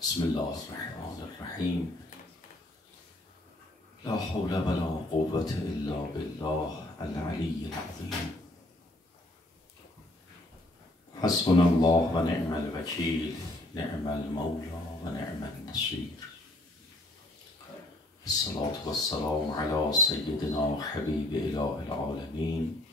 بسم الله الرحمن الرحیم. لا حول ولا قوة الا بالله العلی العظیم. حسبنا الله و نعم الوکیل، نعم المولا و نعم النصیر. الصلاة والسلام على سيدنا حبيب إله العالمين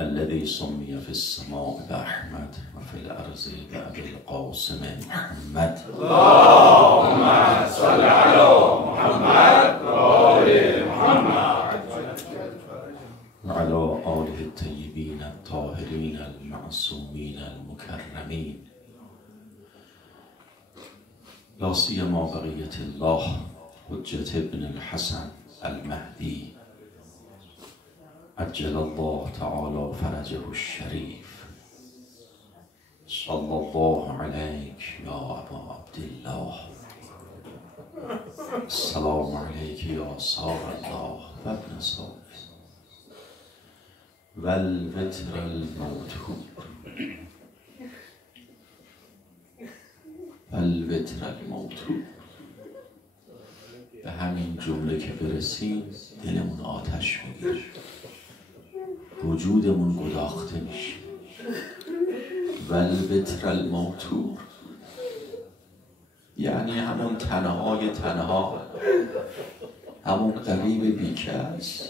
الذي سمي في السماء بأحمد وفي الأرض بأبي القاسم محمد. اللهم صل على محمد وآل محمد وعلى آله الطيبين الطاهرين المعصومين المكرمين، لا سيما بقية الله حجة ابن الحسن المهدي عجل الله تعالى فرجه الشريف. صلى الله عليك يا أبا عبد الله. السلام عليك يا صار الله وابن صار والوتر الموتور والوتر الموتور. به همین جمله که برسیم دلمون آتش میگیره، وجودمون گداخته میشه. والوتر الموتور یعنی همون تنهای تنها، همون غریب بیکس،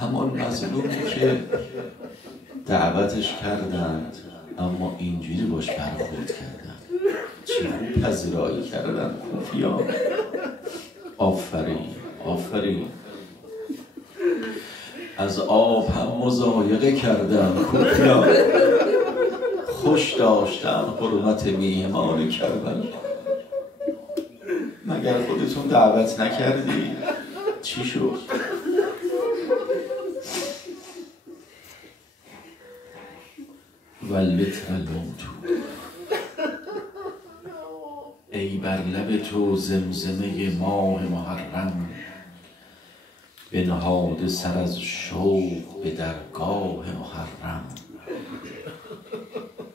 همون مظلومی که دعوتش کردند اما اینجوری باش برخورد کردند. چه خوب پذیرایی کردن کوفیان. آفرین آفرین. از آب هم مضایقه کردن کوفیان، خوش داشتن حرمت میهمان کربلا. مگر خودتون دعوت نکردی؟ چی شد؟ والوتر الموتور. ای بر لب تو زمزمه ماه محرم، بنهاده سر از شوق به درگاه محرم.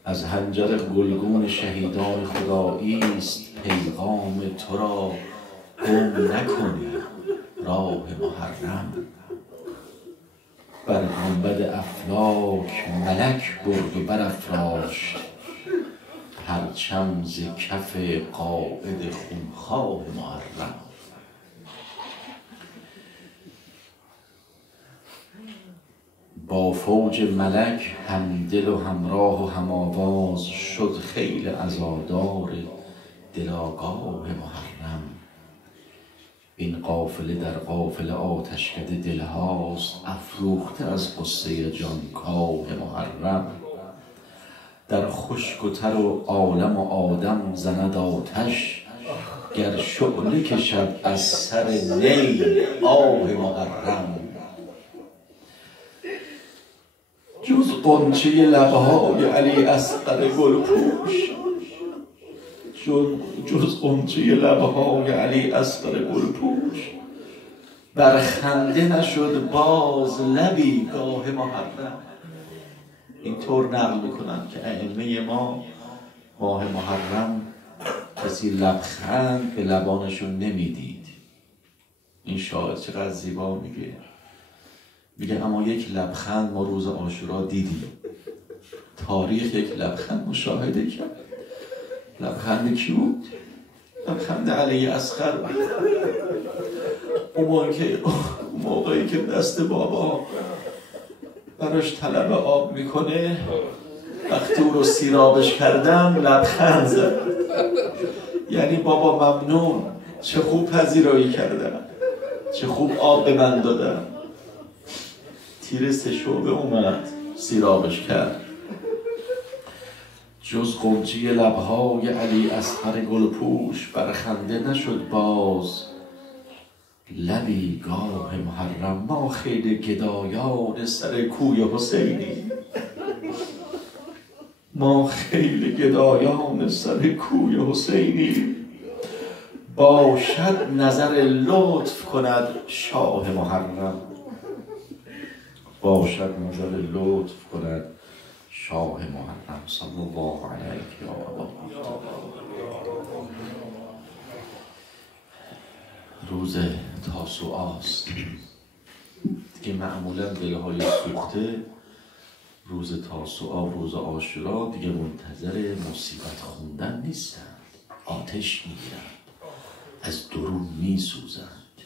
از حنجر گلگون شهیدان خدایی است پیغام تو را گم نکنی راه محرم. بر گنبد افلاک ملک برد و برافراشت، پرچم ز کف قائد خونخواه محرم. با فوج ملک همدل و همراه و هم‌آواز شد خیل عزادار دلاگاه محرم. این قافله در قافله آتشکده دلهاست، افروخته از غصه جانکاه محرم. در خشک و تر و عالم و آدم زند آتش، گر شعله کشد از سر نی آه محرم. جز غنچه لبهای علی اصغر گلپوش، جز غنچه لبهای علی اصغر گلپوش، بر خنده نشد باز لبی گاه محرم. اینطور نقل میکنن که ائمه ما ماه محرم کسی لبخند به لبانشون نمیدید. این شاعر چقدر زیبا میگه اما یک لبخند ما روز عاشورا دیدیم. تاریخ یک لبخند مشاهده کرد. لبخند کی بود؟ لبخند علی اصغر. اون موقعی که دست بابا براش طلب آب میکنه، وقتی او رو سیرابش کردن لبخند زد. یعنی بابا ممنون، چه خوب پذیرایی کردن، چه خوب آب به من دادن. تیر سه‌شعبه اومد سیرابش کرد. جز غنچه لبهای علی اصغر گلپوش، بر خنده نشد باز لبی گاه محرم. ما خیلی گدایان سر کوی حسینی، ما خیلی گدایان سر کوی حسینی. باشد نظر لطف کند شاه محرم، باشد نظر لطف کند شاه محرم صلی الله علیه یا ابا. روز تاسوعا است که معمولا دلهای سوخته روز تاسوعا، روز عاشورا دیگه منتظر مصیبت خوندن نیستند، آتش میگیرند، از درون میسوزند،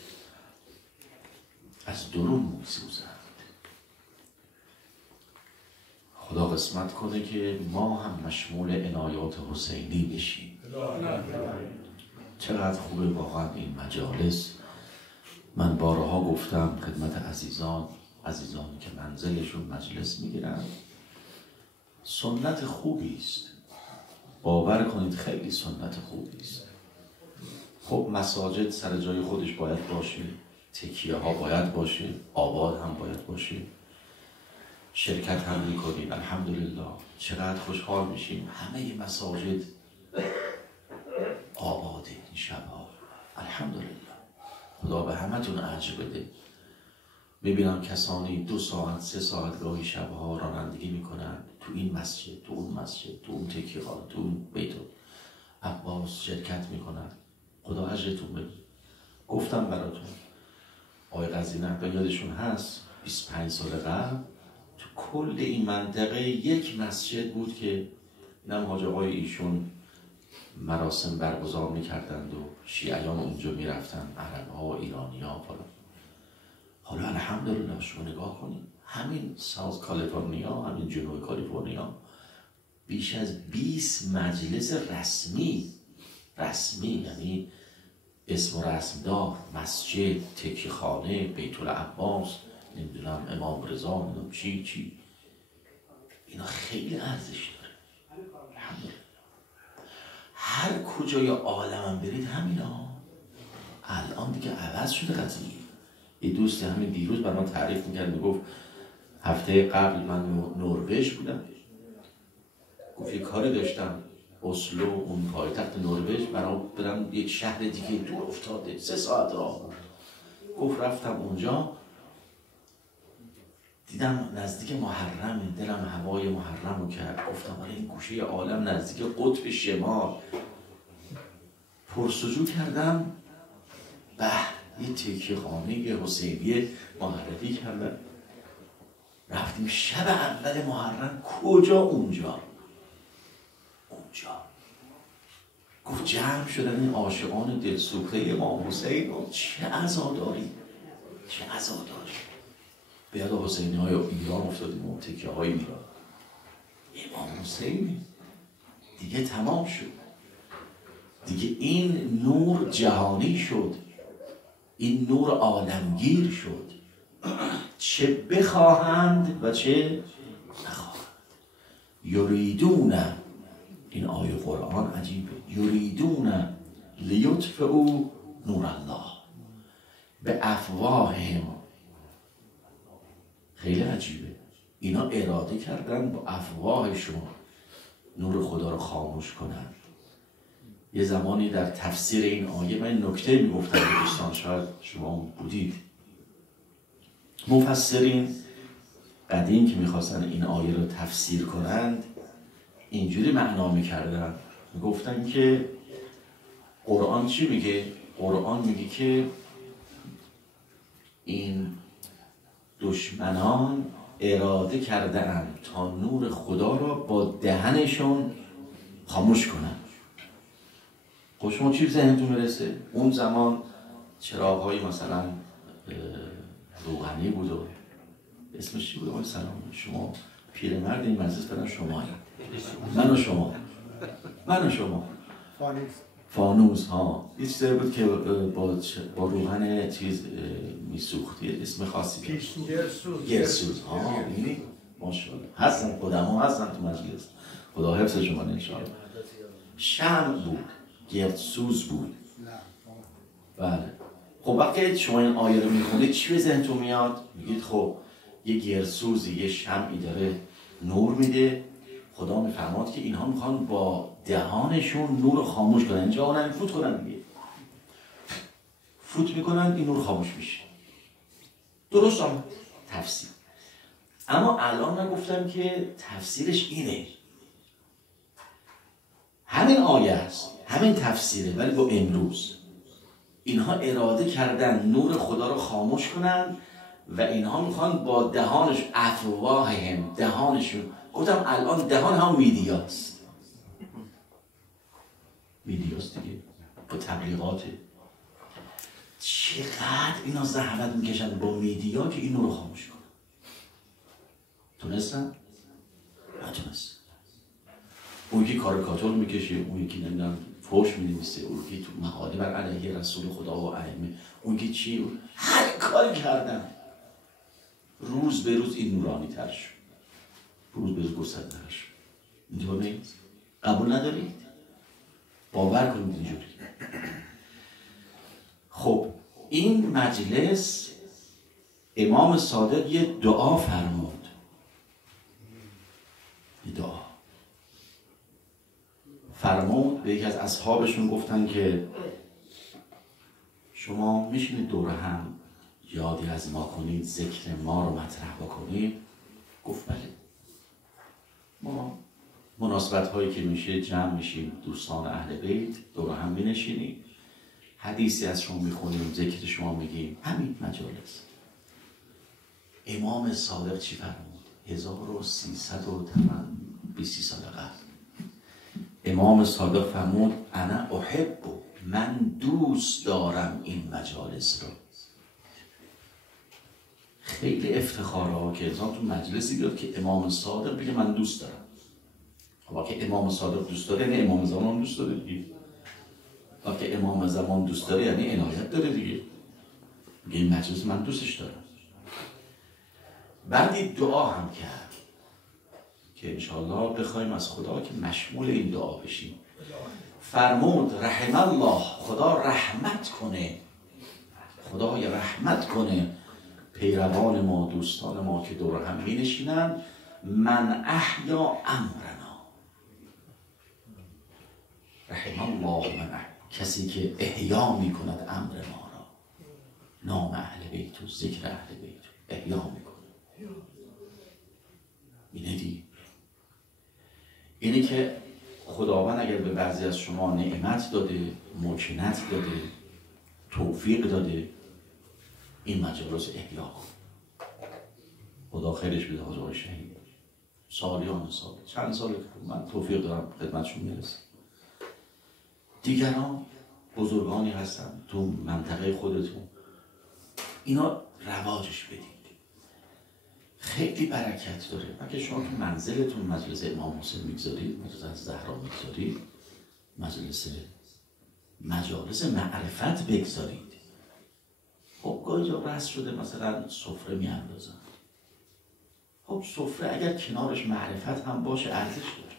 از درون میسوزند. خدا قسمت کنه که ما هم مشمول عنایات حسینی بشیم. چقدر خوبه واقعا این مجالس. من بارها گفتم خدمت عزیزانی که منزلشون مجلس میگیرن، سنت خوبی است، باور کنید خیلی سنت خوبی است. خب مساجد سر جای خودش باید باشه، تکیه ها باید باشه، آباد هم باید باشه، شرکت هم میکنیم. الحمدلله چقدر خوشحال میشیم همه مساجد آباده این شبها. الحمدلله خدا به همتون اجر بده. میبینم کسانی 2 ساعت 3 ساعت گاهی شبها رانندگی میکنن تو این مسجد، تو اون مسجد، تو اون تکیه ها، تو اون بیت عباس شرکت میکنن. خدا اجرتون بده. گفتم براتون آقای قاضی نقبه یادشون هست 25 سال قبل تو کل این منطقه یک مسجد بود که اینم حاج آقای ایشون مراسم برگزار میکردند و شیعیان اونجا میرفتن، عرب ها، ایرانی ها فلان. حالا الحمدلله شما نگاه کنید همین ساوت کالیفرنیا، همین جنوب کالیفرنیا بیش از 20 مجلس رسمی یعنی اسم و رسم دار، مسجد، تکیه خانه، بیت العباس، نمیدونم امام رضا، نمیدونم چی اینا خیلی ارزش داره. الحمدلله هر کجای عالم برید همینا. الان دیگه عوض شده قضیه. یه دوست همین دیروز برای من تعریف میکرد، میگفت هفته قبل من نروژ بودم، گفت یه کاری داشتم اسلو، اون پایتخت نروژ، برام یک شهر دیگه دور افتاده 3 ساعت راه بود. گفت رفتم اونجا دیدم نزدیک محرم، دلم هوای محرم رو کرد. گفتم آره این گوشه عالم نزدیک قطب شمال. پرسجو کردم، به یه تکیه خانه حسینی معرفی کردن. رفتیم شب اول محرم. کجا؟ اونجا. گفت جمع شدن این عاشقان دلسوخته امام حسین. چه عزاداری. به یاد حسینی های ایران افتادیم و تکیه های ایران. امام حسین دیگه تمام شد، دیگه این نور جهانی شد، این نور عالمگیر شد. چه بخواهند و چه نخواهند. یریدون، این آیه قرآن عجیبه، یریدون لیطفئوا نور الله به افواههم. خیلی عجیبه، اینا اراده کردن با افواهشون نور خدا رو خاموش کنن. یه زمانی در تفسیر این آیه من نکته میگفتم به دوستان، شاید شما بودید، مفسرین قدیم که میخواستن این آیه رو تفسیر کنند اینجوری معنا میکردن، میگفتن که قرآن چی میگه؟ قرآن میگه که این دشمنان اراده کرده اند تا نور خدا را با دهنشون خاموش کنند. خب شما چی ذهنتون میرسه؟ اون زمان چراغ‌های مثلا روغنی بود و اسمش چی بود؟ آقای سلام شما پیرمرد این مجلس بدن شمایی، من و شما فانوس ها یه چیزی بود که با روغن چیز میسوخت، اسم خاصی گرسوز ها. می‌بینی ماشاءالله هستن قدما هستن تو مجلس، خدا حفظ شما انشاءالله. شمع بود، گرسوز بود. بله. خب وقتی شما این آیه رو میخونید چی به ذهنتون میاد؟ میگید خب یه گرسوزی، یه شمعی داره نور میده. خدا میفرماد که اینها میخوان با دهانشون نور خاموش کنن. اینجا اونم فوت کنن دیگه، فوت میکنن این نور خاموش میشه. درست هم تفسیر. اما الان من گفتم که تفسیرش اینه، همین آیه است، همین تفسیره، ولی با امروز اینها اراده کردن نور خدا رو خاموش کنن و اینها میخوان با دهانش، افواههم، دهانشون، گفتم الان دهان هم میدیاست دیگه، با تبلیغاته. چقدر اینا زحمت میکشن با میدیا که اینو رو خاموش کنن. تونستن؟ نتونست. اون یکی کاریکاتور میکشه، اون یکی نمیدونم فحش مینویسه، اون یکی تو مقاله بر علیه رسول خدا و ائمه، اون یکی چی، هر کاری کردن. روز به روز این نورانی تر شد، روز به روز گسترده تر شد. اینطور نیست؟ قبول ندارید؟ باور کنید اینجوری. خب این مجلس امام صادق یه دعا فرمود، یه دعا فرمود به یکی از اصحابشون، گفتن که شما میشینید دور هم یادی از ما کنید، ذکر ما رو مطرح بکنید؟ گفت بله. ما مناسبت هایی که میشه جمع میشیم، دوستان اهل بیت دور هم بنشینیم، حدیثی از شما میخونیم، ذکر شما میگیم، همین مجالس. امام صادق چی فرمود؟ 1320 سال قبل امام صادق فرمود انا احب، من دوست دارم این مجالس رو. خیلی افتخاره که انسان تو مجلسی بیاد که امام صادق بگه من دوست دارم. خب که امام صادق دوست داره یعنی امام زمان دوست داره دیگه. وقتی امام زمان دوست داره یعنی عنایت داره دیگه. میگه این مجلس من دوستش دارم. بعدی دعا هم کرد که انشاءالله بخوایم از خدا که مشمول این دعا بشیم. فرمود رحم الله، خدا رحمت کنه، خدای رحمت کنه پیروان ما، دوستان ما که دور هم می نشینن، من احیا امرنا. رحم الله من احیا، کسی که احیا می کند امر ما را، نام اهل بیت و ذکر اهل بیت احیا می کنه. اینه دی، اینه که خداوند اگر به بعضی از شما نعمت داده، مکنت داده، توفیق داده، این مجالس احیا کن. خدا خیرش بده حضور شهید. سالیان سال، چند ساله که من توفیق دارم خدمتشون میرسم. دیگران بزرگانی هستن تو منطقه خودتون، اینا رواجش بدید، خیلی برکت داره. اگه شما تو منزلتون مجلس امام حسین میگذارید، مجلس از زهرا میگذارید، مجالس معرفت بگذارید. خب گاهی جا رس شده مثلا سفره میاندازن. خب سفره اگر کنارش معرفت هم باشه ارزش داره.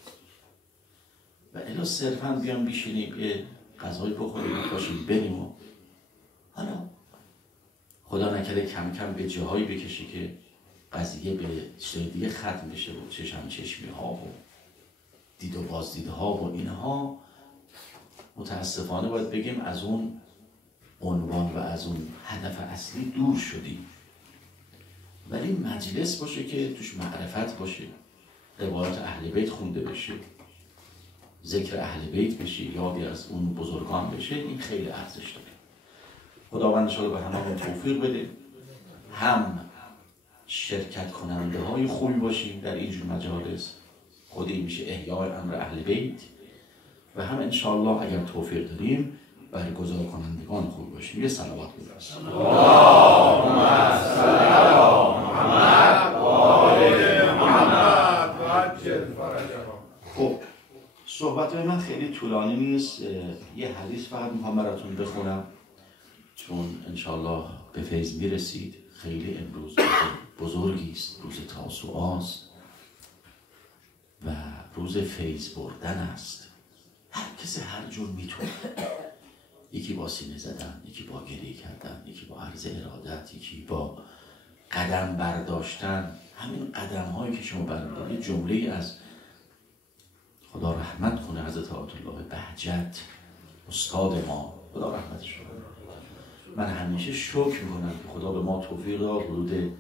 و الا صرفا بیان بیشینیم یه غذای بخوریم باشیم بریم و حالا خدا نکرده کم کم به جاهایی بکشی که قضیه به چیزای دیگه ختم بشه و چشمی ها و دید و بازدیده ها و اینها. متاسفانه باید بگیم از اون عنوان و از اون هدف اصلی دور شدیم. ولی مجلس باشه که توش معرفت باشه، روایات اهل بیت خونده بشه، ذکر اهل بیت بشه، یادی از اون بزرگان بشه، این خیلی ارزش داره. خداوند انشاءالله به هممون توفیق بده، هم شرکت کننده های خوبی باشیم در اینجور مجالس، خود این میشه احیای امر اهل بیت، و هم انشاءالله اگر توفیق داریم برگزار کنندگان خوب باشیم. یه صلوات بفرستید. اللهم صل علی محمد و آل محمد و عجل فرجهم. خب صحبت‌های من خیلی طولانی نیست، یه حدیث فقط میخوام براتون بخونم چون انشاءالله به فیض میرسید. خیلی امروز بزرگی است، روز تاسوعا است و روز فیض بردن است. هر کسی هر جور میتونه، یکی با سینه زدن، یکی با گریه کردن، یکی با عرض ارادت، یکی با قدم برداشتن. همین قدم هایی که شما بردارید جمله از خدا رحمت کنه حضرت آیت الله بهجت استاد ما، خدا رحمتش کنه. من همیشه شکر میکنم که خدا به ما توفیق داد حدود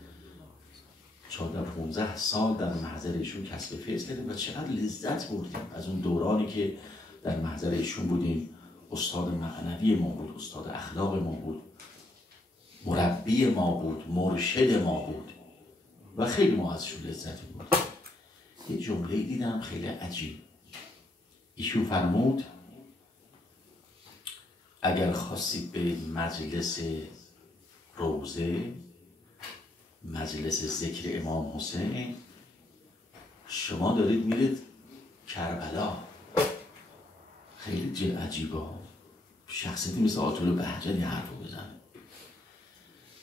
14-15 سال در محضر ایشون کسب فیض کردیم و چقدر لذت بردیم از اون دورانی که در محضر ایشون بودیم. استاد معنوی ما بود، استاد اخلاق ما بود، مربی ما بود، مرشد ما بود و خیلی ما ازشون لذت بردیم. یه جمله دیدم خیلی عجیب. ایشون فرمود اگر خواستید برید مجلس روضه، مجلس ذکر امام حسین، شما دارید میرید کربلا. خیلی عجیبه. شخصیتی مثل آتول بهجت یه حرفو بزنه.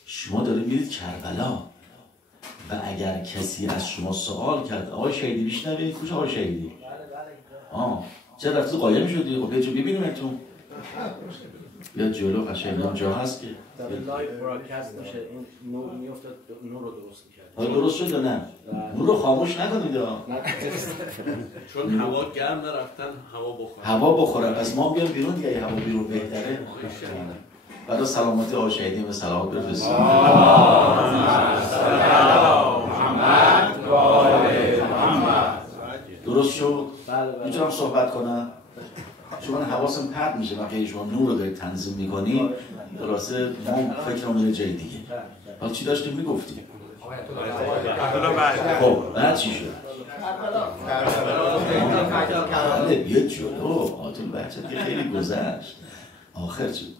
شما دارید میرید کربلا و اگر کسی از شما سوال کرد آقای شهیدی میشنوید؟ کجا آقای شهیدی؟ چرا رفتی قایم شدی؟ خب بیا ببینیمتون. بیا جلو قشنگ اونجا هست که داره لایو برادکست میشه. این نور میافتاد، نور رو درست می‌کرد. درست شد یا نه؟ نور رو خاموش نکنید. چون هوا گرم نرفتن هوا بخوره. پس ما بیام بیرون دیگه. هوا بیرون بهتره. برای سلامتی آقای شهیدی و صلوات بفرستید. درست شد؟ میتونم صحبت کنم؟ شما حواسم پرت میشه وقتی شما نور رو دارید تنظیم میکنی. درسته ما فکرمون میره جای دیگه. حالا چی داشتیم میگفتیم؟ خب بعد چی شد؟ بله بیا جلو. آتول بهجت که خیلی گذشت. آخر چی؟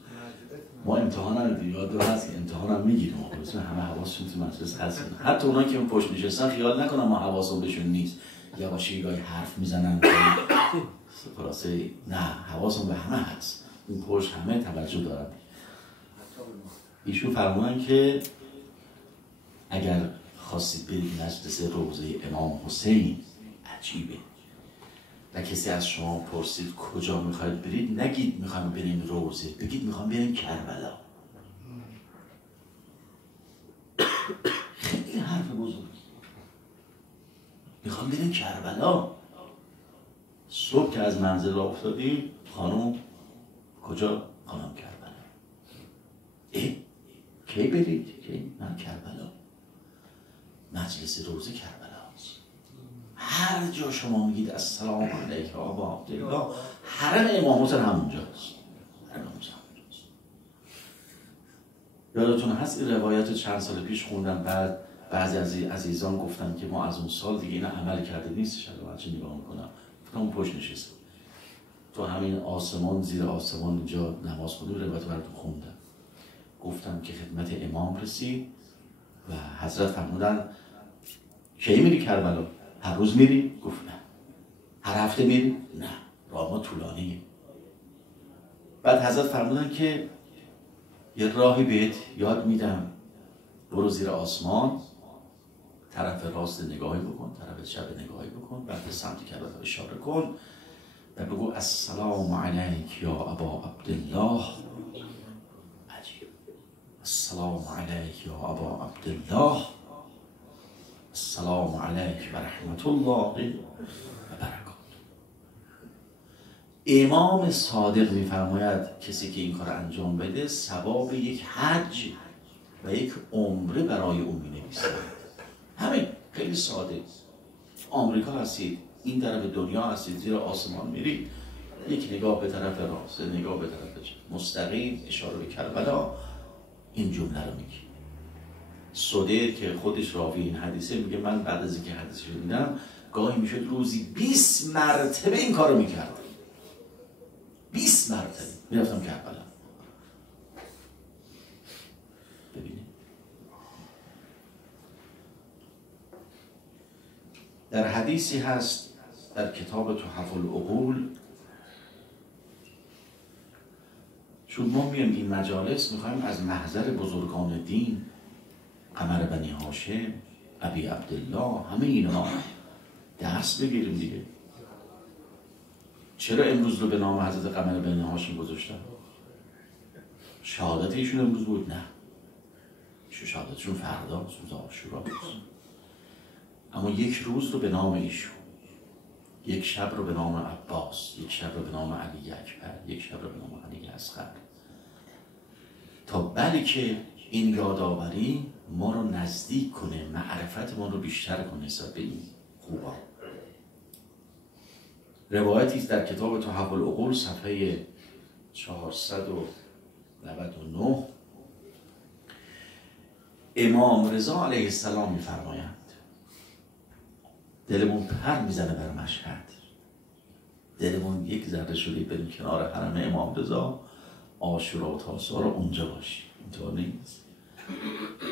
ما امتحان هم دیگه یاد هست که امتحان هم میگیریم. همه حواسشون تو مجلس هستن. حتی اونا که اون پشت نشستن خیال نکنم ما حواسمون بهشون نیست. یواشی گاهی حرف میزنن. خلاصه نه، حواسم به همه هست. اون پشت همه توجه دارن. ایشون فرمودن که اگر خواستید برید مجلس روضه امام حسین، عجیبه، و کسی از شما پرسید کجا میخواید برید، نگید میخوایم بریم روضه، بگید میخوام بریم کربلا. خیلی حرف بزرگی. میخوام بریم کربلا. صبح که از منزل را افتادیم، خانم کجا؟ خانم کربلا. کی برید؟ کی؟ من کربلا. مجلس روضه کربلاست. هر جا شما میگید السلام علیک آبا عبدالله، حرم امام حسین همونجاست. یادتون هست این روایت چند سال پیش خوندم، بعد بعضی از عزیزان گفتن که ما از اون سال دیگه این عمل کرده نیست. شاید چه نگاه میکنم اون پشت نشست تو همین آسمان، زیر آسمان اینجا نماز خوندم. روایت براتون خوندم. گفتم که خدمت امام رسید و حضرت فرمودن کی میری کربلا؟ هر روز میری؟ گفت نه. هر هفته میری؟ نه، راه ما طولانیه. بعد حضرت فرمودن که یه راهی بهت یاد میدم، برو زیر آسمان، طرف راست نگاهی بکن، طرف چپ نگاهی بکن، بعد به سمت کربلا اشاره کن و بگو السلام علیک یا ابا عبدالله. عجیب. السلام علیک یا ابا عبدالله، السلام علیک و رحمت الله و برکاته. امام صادق میفرماید کسی که این کار انجام بده ثواب یک حج و یک عمره برای او مینویسد. همین خیلی ساده. آمریکا هستید، این طرف دنیا هستید، زیر آسمان میرید، یک نگاه به طرف راست، نگاه به طرف چپ، مستقیم اشاره به کربلا، این جمله رو میگی. صدیر که خودش راوی این حدیثه میگه من بعد از اینکه حدیثش رو دیدم گاهی میشد روزی 20 مرتبه این کارو میکردم. 20 مرتبه میرفتم کربلا. ببینید در حدیثی هست در کتاب تحف العقول، چون ما میایم این مجالس میخوایم از محضر بزرگان دین، قمر بنی هاشم، ابی عبدالله، همه اینا درس بگیریم دیگه. چرا امروز رو به نام حضرت قمر بنی هاشم گذاشتن؟ شهادت ایشون امروز بود؟ نه، شهادتشون فردا، روز عاشورا بود. اما یک روز رو به نام ایشون، یک شب رو به نام عباس، یک شب رو به نام علی اکبر، یک شب رو به نام علی اصغر، تا بلکه این یادآوری ما رو نزدیک کنه، معرفت ما رو بیشتر کنه نسبت به این خوبا. روایتی است در کتاب تحول العقول صفحه 499 امام رضا علیه السلام می‌فرمایند دلمون پر میزنه بر مشهد، دلمون یک ذره شده بریم کنار حرم امام رضا عاشورا و تاسوعا رو اونجا باشیم. اینطور نیست؟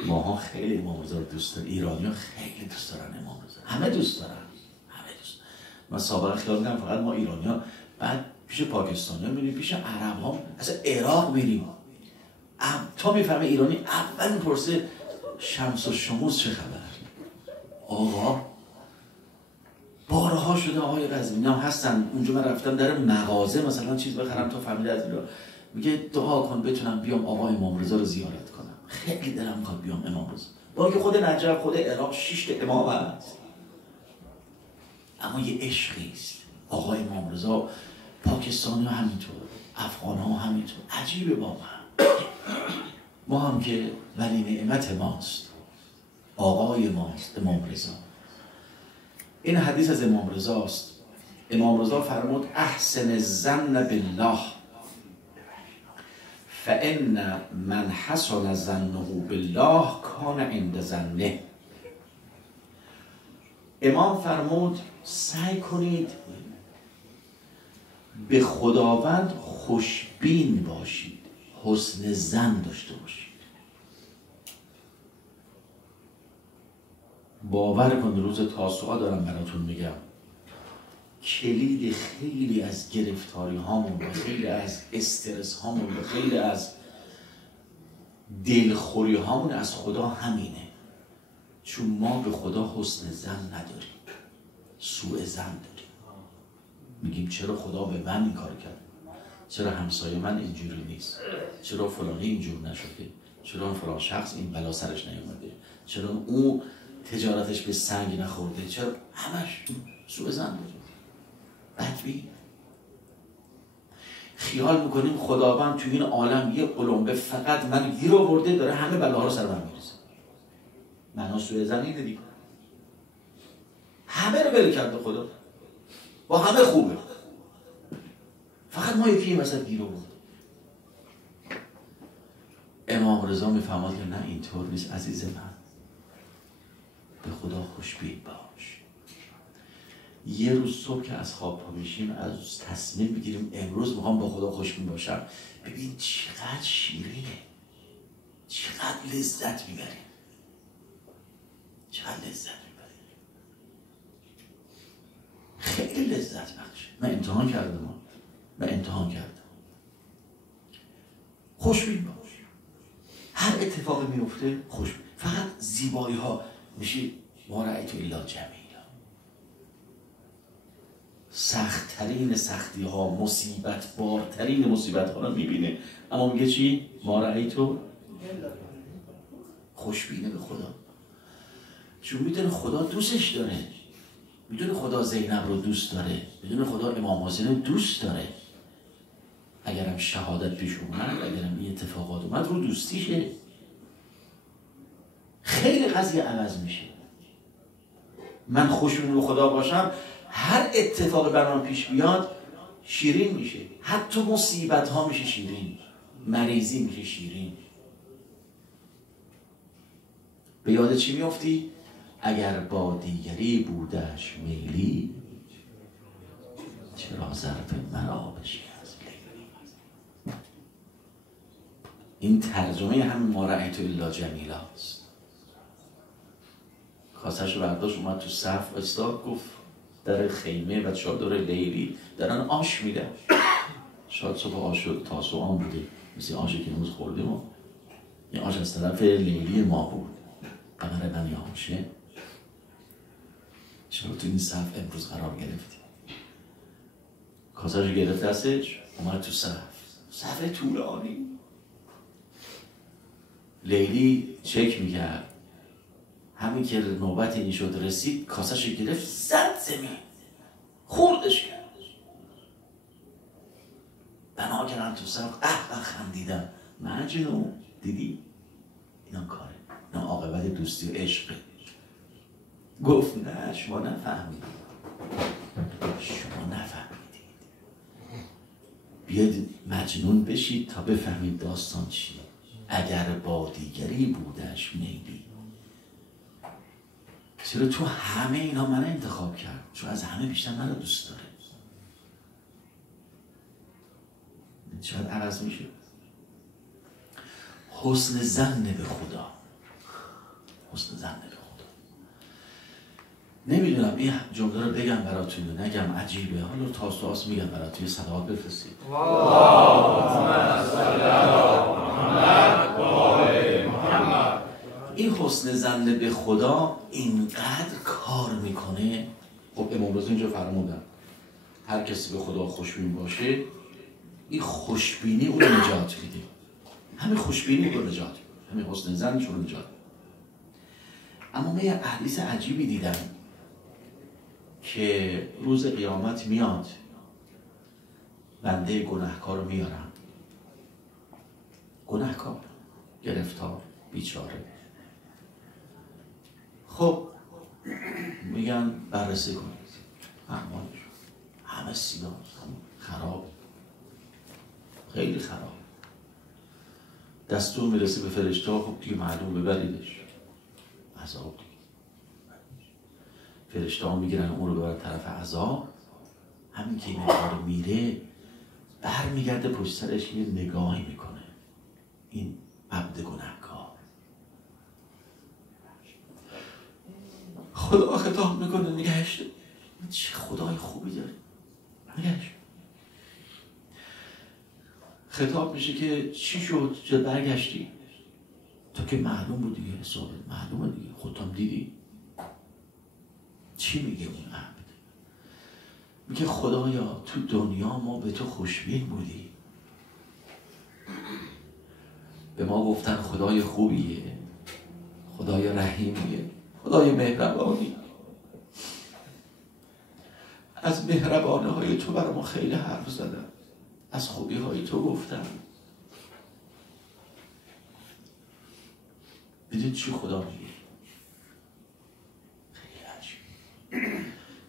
ماها خیلی امام رضا رو دوست داریم، ایرانی‌ها خیلی دوست دارن امام رضا، همه دوست دارن، همه دوست. من سابقا خیال می‌کردم فقط ما ایرانی‌ها، بعد پیش پاکستانی‌ها میریم، پیش عرب‌ها، اصلا عراق میریم، تا میفهمه ایرانی اول میپرسه شمس و شموس چه خبر؟ آقا بارها شده آقای قزوینی هم هستن اونجا، من رفتم در مغازه مثلا چیز بخرم تا فهمیده از ایران، میگه دعا کن بتونم بیام آقا امام رضا رو زیارت کنم، خیلی دلم میخواد بیام امام رضا. با که خود نجف خود عراق 6 تا امام هست، اما یه عشقی است آقا امام رضا. پاکستانی ها همینطور، افغان ها همینطور، عجیبه واقعا. ما هم که ولی نعمت ماست، آقای ماست امام رضا. این حدیث از امام رضا است. امام رضا فرمود احسن الظن بالله فان من حسن ظنه بالله کان عند ظنه. امام فرمود سعی کنید به خداوند خوشبین باشید، حسن ظن داشته باشید. باور کن روز تاسوعا دارم براتون میگم، کلید خیلی از گرفتاری هامون و خیلی از استرس هامون و خیلی از دلخوری هامون از خدا همینه، چون ما به خدا حسن ظن نداریم، سوء ظن داریم. میگیم چرا خدا به من این کار کرد، چرا همسایه من اینجوری نیست، چرا فلانی اینجور نشده، چرا فلان شخص این بلا سرش نیومده، چرا اون تجارتش به سنگ نخورده، چرا همش سوء ظن داریم. بدبین خیال میکنیم خداوند تو این عالم یه قلمبه فقط من گیر آورده داره همه بلاها رو سر من میرسه. معنا سوء ظن اینه دیگه، همه رو بله کرده خدا، با همه خوبه، فقط ما یکی مثلا گیر آورده. امام رضا میفهمد که نه اینطور نیست عزیز من، به خدا خوشبین باش. یه روز صبح که از خواب پا میشیم از تصمیم بگیریم امروز میخوام با خدا خوشبین باشم. ببین چقدر شیرینه، چقدر لذت میبریم، چقدر لذت میبریم، خیلی لذت بخشه. من امتحان کردم، خوشبین باش. هر اتفاقی میفته خوشبین، فقط زیبایی ها میشه ما رأیت الا جمیلا. سخت‌ترین سختی ها، مصیبت بارترین مصیبت ها رو میبینه، اما میگه چی؟ ما رأیتو خوشبینه به خدا، چون میدونه خدا دوستش داره، میدونه خدا زینب رو دوست داره، میدونه خدا امام حسین رو دوست داره. اگرم شهادت پیش اومد، اگرم این اتفاقات اومد، رو دوستیشه. خیلی قضیه عوض میشه. من خوشبین به خدا باشم، هر اتفاق برام پیش بیاد شیرین میشه، حتی مصیبت ها میشه شیرین، مریضی میشه شیرین. به یاد چی میافتی؟ اگر با دیگری بودش میلی، چرا ظرف مرا بشی از لیلی. این ترجمه همین ما رأیت الا جمیلا است. کاسه‌شو برداشت اومد تو صف استاد، گفت در خیمه و چادر لیلی دارن آش میدن. شاید صبح آش و تاسوعا بوده، مثل آشی که امروز خوردیم، و این آش از طرف لیلی ما بود. قمر بنی هاشم، چرا تو این صف امروز قرار گرفتی؟ کاسه‌شو گرفت دستش، اومد تو صف طولانی. لیلی چک میکرد، همین که نوبت این شد رسید، کاسه‌شو گرفت زد زمین، خوردش کرد. بنا کردن تو صف، خندیدم. مجنون دیدی؟ اینا کاره، اینا عاقبت دوستی و عشقه. گفت نه شما نفهمیدید، شما نفهمیدید، بیاید مجنون بشید تا بفهمید داستان چیه. اگر با دیگری بودش میلی، چرا تو همه اینا من انتخاب کرد؟ چون از همه بیشتر منو دوست داره. شاید عوض میشه. حسن ظن به خدا، حسن ظن به خدا. نمیدونم این جمله رو بگم براتون نگم، عجیبه. حالا تاسوعاست میگم براتون، یه صلوات بفرستید. این حسن ظن به خدا اینقدر کار میکنه. خب امام رضا اینجا فرمودن هر کسی به خدا خوشبین باشه، این خوشبینی اون رو نجات میده. همین خوشبینی اون رو نجات میده، همین حسن ظنش رو نجات میده. اما من یه حدیث عجیبی دیدم که روز قیامت میاد، بنده گناهکار رو میارم، گناهکار، گرفتار، بیچاره. خب میگن بررسی کنید اعمالش، همه سیاه، همه خراب، خیلی خراب. دستور میرسه به فرشته، خب دیگه معلوم ببریدش عذاب دیگه. فرشته ها میگیرن اون رو ببرن طرف عذاب. همین که این کار میره، برمیگرده پشت سرش یه نگاهی میکنه، این عبد گناهکار. خدا خطاب میکنه نگهش، چه خدای خوبی داره، نگهش. خطاب میشه که چی شد؟ چه برگشتی؟ تو که معلوم بود دیگه، حسابت معلومه دیگه، خودتم دیدی. چی میگه اون عبد؟ میگه خدایا تو دنیا ما به تو خوشبین بودی، به ما گفتن خدای خوبیه، خدای رحیمیه، خدای مهربانی. از مهربانه های تو برای ما خیلی حرف زدن، از خوبی های تو گفتن. دیدید چی خدا میگه؟ خیلی عجیب.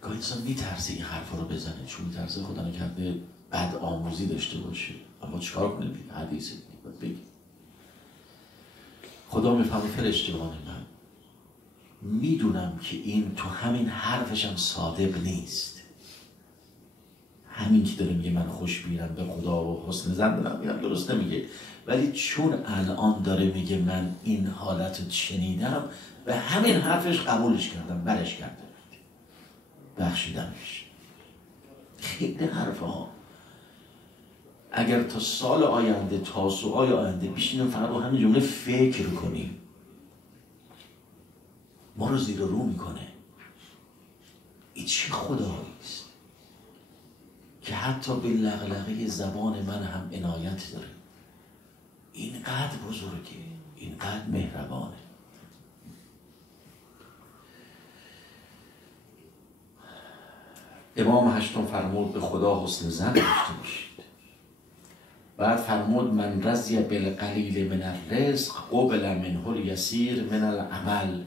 که انسان میترسه این حرفا رو بزنه، چون میترسه خدا نکرده بد آموزی داشته باشه. اما چیکار کنه؟ حدیث بگی. خدا میفهمه فرشتگان من میدونم که این تو همین حرفش هم صادق نیست. همین که داره میگه من خوشبینم به خدا و حسن ظن دارم، میگم درست نمیگه، ولی چون الان داره میگه من این حالت رو شنیدم، به همین حرفش قبولش کردم، برش کردم، بخشیدمش. خیلی حرفا. اگر تا سال آینده، تاسوعای آینده بشینیم فقط با همین جمله فکر کنیم، ما رو زیر رو میکنه. این چی خداییست که حتی به لغلغه زبان من هم عنایت داره. اینقدر بزرگه، اینقدر مهربانه. امام هشتم فرمود به خدا حسن ظن داشته باشید. بعد فرمود من رضی بالقلیل من الرزق قبل منه الیسیر من العمل.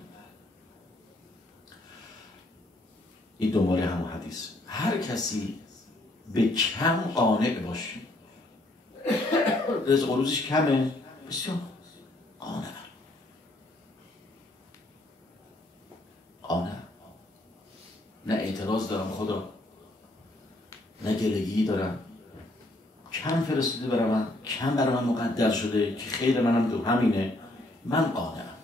این دوباره همون حدیث. هر کسی به کم قانع باشه، رزق روزش کمه، بسیار قانع، نه اعتراض دارم خدا، نه گلگی دارم، کم فرستاده برای من، کم برای من مقدر شده که خیر منم تو همینه، من قانعم.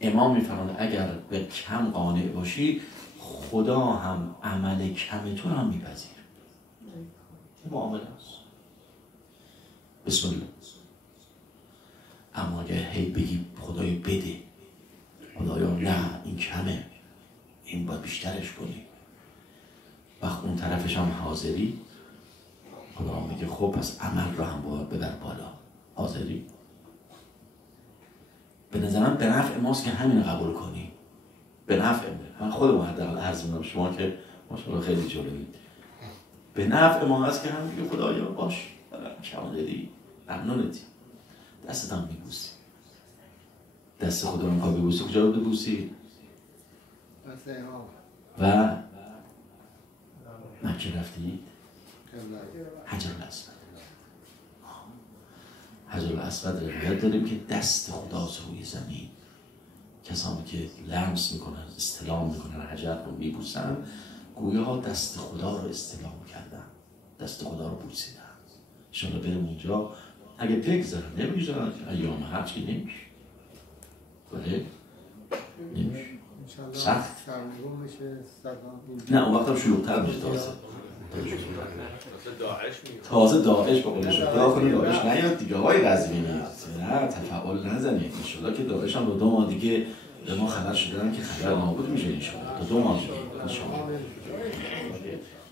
امام میفرماید اگر به کم قانع باشی، خدا هم عمل کم تو هم میپذیر. معامله است. بسم الله. اما اگر هی بگی خدای بده، خدایا نه این کمه، این باید بیشترش کنی، وقت اون طرفش هم حاضری، خدا میگه خب پس عمل رو هم باید ببر بالا. حاضری؟ به نظرم به نفع ماست که همین قبول کنی. به نفع من خودم حداقل عرض می‌کنم، شما که ماشاءالله خیلی جلویید، به نفع ما هست که هم میگه خدایا باش کم دادی، ممنونتی، دستت هم میبوسی. دست خدا رو میخوای ببوسی، کجا رو ببوسی؟ و مکه رفتید؟ حجر الاسود. حجر الاسود روایت داریم که دست خداست روی زمین. کسانی که لمس میکنن، استلام میکنن، حجر رو میبوسن، گویا دست خدا رو استلام کردن، دست خدا رو بوسیدن. انشاءالله بریم اونجا. اگه بگذارن نمیگذارن ایام حج که نمیشه. بله؟ نمیشه. سخت؟ نه اون وقت هم شلوغ‌تر میشه. تازه داعش با قولش داخل داعش نیاد دیگه های قزوینی، نه تفعال نزنید. انشالله که داعش هم 2 ماه دیگه به ما خبر شدن که خبر نابود میشه انشالله. تا 2 ماه انشالله.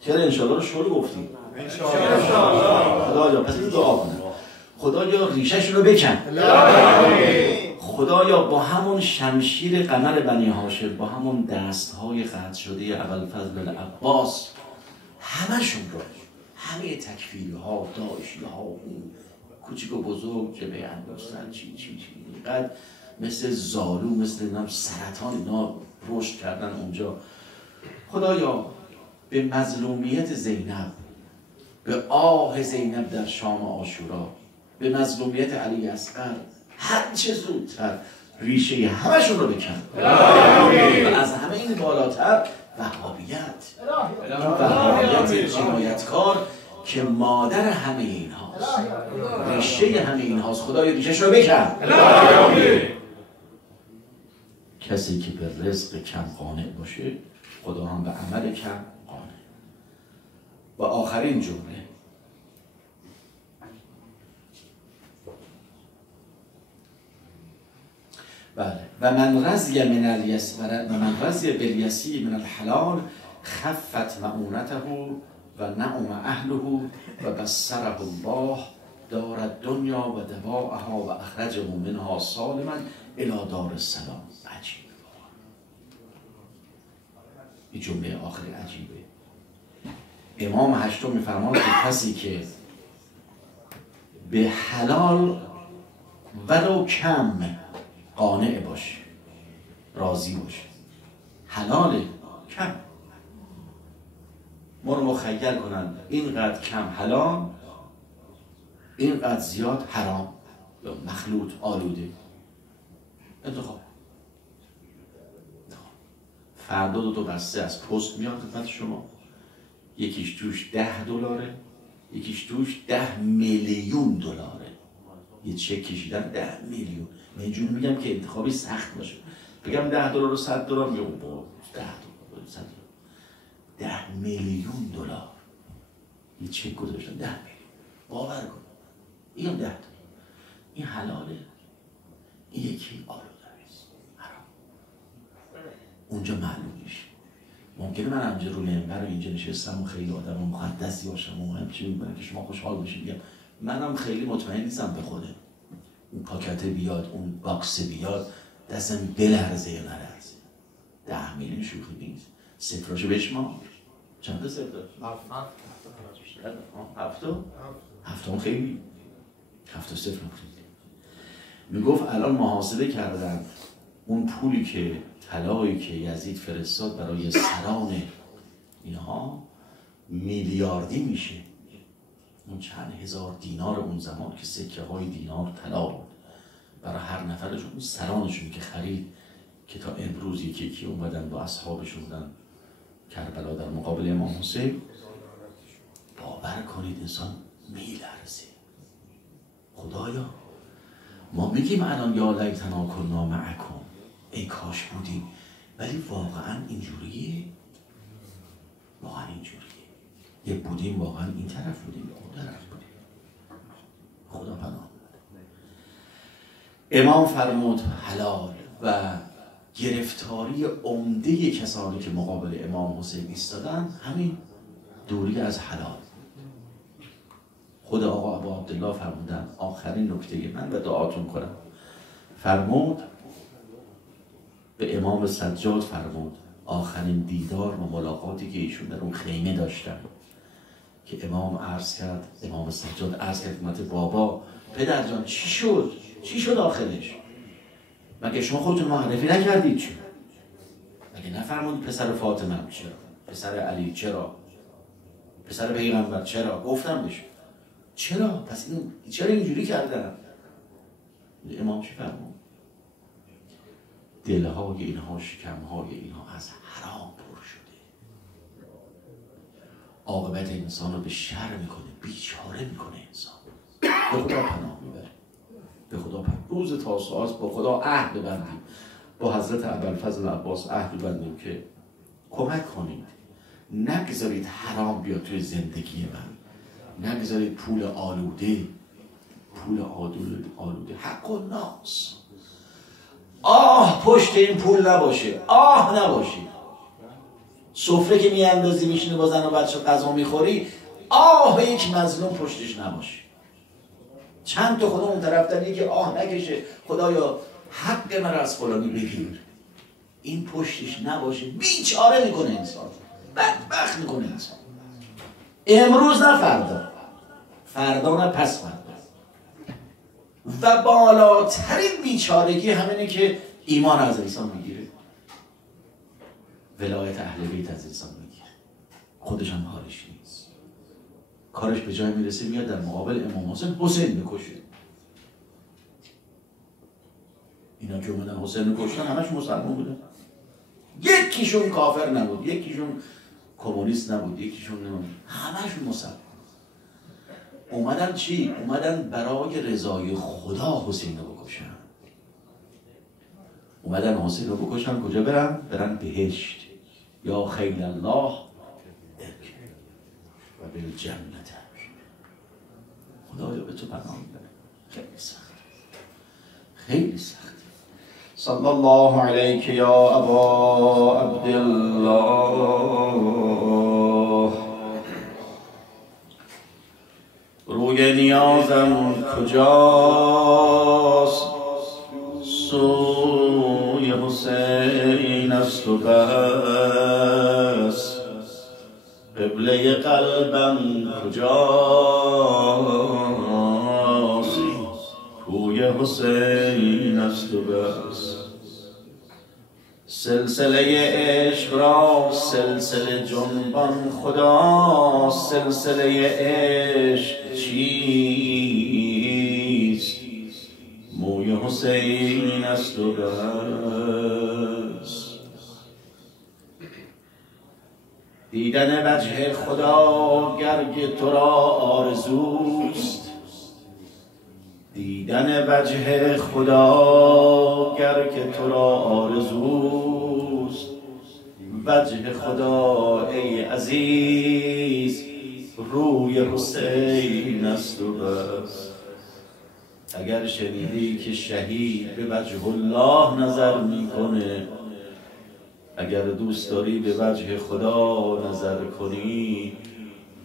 چرا انشالله رو شروع گفتیم؟ انشالله. خدایا پس دعا کنه. خدایا ریشه‌شون رو بکن. خدایا با همون شمشیر قمر بنی هاشم، با همون دستهای قطع شده ابوالفضل العباس، همشون رو، همه تکفیری ها، داعشی ها، اون کوچیک و بزرگ که به انداستن چی اینقدر مثل زالو، مثل سرطان اینا رشد کردن اونجا. خدایا به مظلومیت زینب، به آه زینب در شام عاشورا، به مظلومیت علی اصغر، هر چه زودتر ریشه همشون رو بکن. و از همه این بالاتر وهابیت، وهابیت جنایتکار که مادر همه این هاست، ریشه همه این هاست. خدای ریشهش رو بکن. کسی که به رزق کم قانع باشه، خدا هم به عمل کم قانع. و آخرین جمله، بله، و من رضی من الیس و من رضی بالیسی من الحلال خفت معونته و نعم اهله و بصره الله دار الدنیا و دواءها و اخرجه منها سالما الی دار السلام. عجیب، این جمله آخری عجیبه. امام هشتم میفرماند که کسی که به حلال ولو کم قانع باشه، راضی باشه، حلال کم، ما رو مخیل کنن اینقدر کم حلال، اینقدر زیاد حرام یا مخلوط آلوده، انتخاب. فردا 2 بسته از پست میاد خدمت شما، یکیش توش $10، یکیش توش 10 میلیون دلاره. یه چک کشیدن 10 میلیون. من اینجوری میگم که انتخابی سخت باشه. بگم $10 و $100 میگم با $10 $100 10 میلیون دلار یه چک گذاشتن 10 میلیون. باور کن. اینم 10 تا. این حلاله، این یکی آلوده است، حرام. اونجا معلوم میشه. ممکنه من همینجا رو منبر اینجا نشستم و خیلی آدم مقدسی باشم و همچین میگم که شما خوشحال بشید، میگم منم خیلی مطمئن نیستم به خودم. اون پاکته بیاد، اون باکس بیاد، دستم بلرزه یا نلرزه. 10 میلیون شوخی نیست. صفراشو بشمار. چند تا صفر داشت؟ 7 7 خیلی 7 صفر خیلی. میگفت الان محاسبه کردن اون پولی که طلایی که یزید فرستاد برای سران اینها میلیاردی میشه. اون چند هزار دینار اون زمان که سکه های دینار طلا بود برای هر نفرشون، اون سرانشون که خرید که تا امروز یکی اومدن با اصحابشون بودن کربلا در مقابل امام حسین. باور کنید انسان میلرزه. خدایا ما میگیم الان یا لیتنا کنا معکم، ای کاش بودیم، ولی واقعا اینجوریه؟ واقعا اینجوریه؟ یه بودیم واقعا این طرف بودیم یا اون طرف بودیم؟ خدا پناه. امام فرمود حلال و گرفتاری عمده کسانی که مقابل امام حسین ایستادن همین دوری از حلال. خود آقا ابو عبدالله فرمودن آخرین نکته من و دعاتون کنم، فرمود به امام سجاد فرمود آخرین دیدار و ملاقاتی که ایشون در اون خیمه داشتن که امام عرض کرد، امام سجاد عرض کرد خدمت بابا پدر جان چی شد؟ چی شد آخرش؟ مگه شما خودتون معرفی نکردید چی؟ مگه نفرمودید پسر فاطمه چرا؟ پسر علی چرا؟ پسر پیغمبر چرا؟ گفتم بشه. چرا؟ پس این چرا اینجوری کردن؟ امام چی فرمود؟ دلهای اینها، شکمهای اینها از حرام پر شده، عاقبت انسان رو به شر میکنه، بیچاره میکنه انسان. به خدا پناه میبره، به خدا پناه. روز تاسوعاست، با خدا عهد ببندیم، با حضرت ابوالفضل عباس عهد ببندیم که کمک کنید، نگذارید حرام بیاد توی زندگی من، نگذارید پول آلوده حق و ناس، پشت این پول نباشه، نباشه. سفره که میاندازی میشینه با زن و بچه غذا میخوری، یک مظلوم پشتش نباشه. چند تا خدا اون طرف داری که نکشه خدایا حق من از فلانی بگیر، این پشتش نباشه. بیچاره میکنه انسان، بدبخت میکنه انسان. امروز نه فردا نه پس فردا. و بالاترین بیچارگی همینه که ایمان از انسان میگیره، ولایت اهل بیت از انسان میگیره، خودش هم حالش نیست، کارش به جای میرسه میاد در مقابل امام حسین بکشه. اینا که اومدن حسین کشتن همش مسلمان بودن، یکیشون کافر نبود، یکیشون کمونیست نبود، یکیشون نبود، همشون مسلمان. اومدن چی؟ اومدن برای رضای خدا حسین رو بکشن. اومدن حسین رو بکشن کجا برن بهشت. یا خیل الله و بالجنت. خدایا به تو پناه میبرم. خیلی سخت، خیلی سخت. صلی الله علیک یا ابا عبدالله. روی نیازم کجاست؟ سوی حسین است و بس. قبله قلبم کجاست؟ کوی حسین است و بس. سلسله عشق را سلسله جنبان خدا، سلسله عشق چیست؟ موی حسین است و بس. دیدن وجه خدا گرگ تو را آرزوست، دیدن وجه خدا گر که تو را آرزوست. وجه خدا ای عزیز روی حسین است و بس. اگر شنیدی که شهید به وجه الله نظر میکنه، اگر دوست داری به وجه خدا نظر کنی،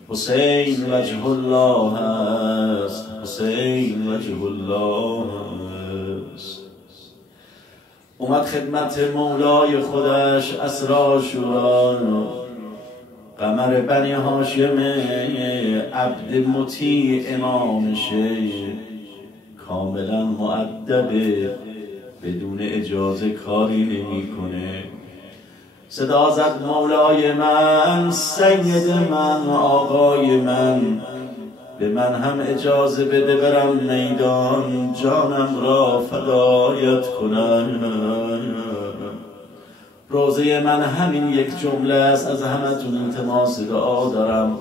حسین وجه الله است، حسین وجه الله است. اومد خدمت مولای خودش اسرا شورا، قمر بنی هاشم عبد مطیع امامشه، کاملا مؤدبه، بدون اجازه کاری نمیکنه. صدا زد مولای من، سید من، آقای من، به من هم اجازه بده برم میدان، جانم را فدایت کنم. روزه من همین یک جمله است، از همتون التماس دعا دارم،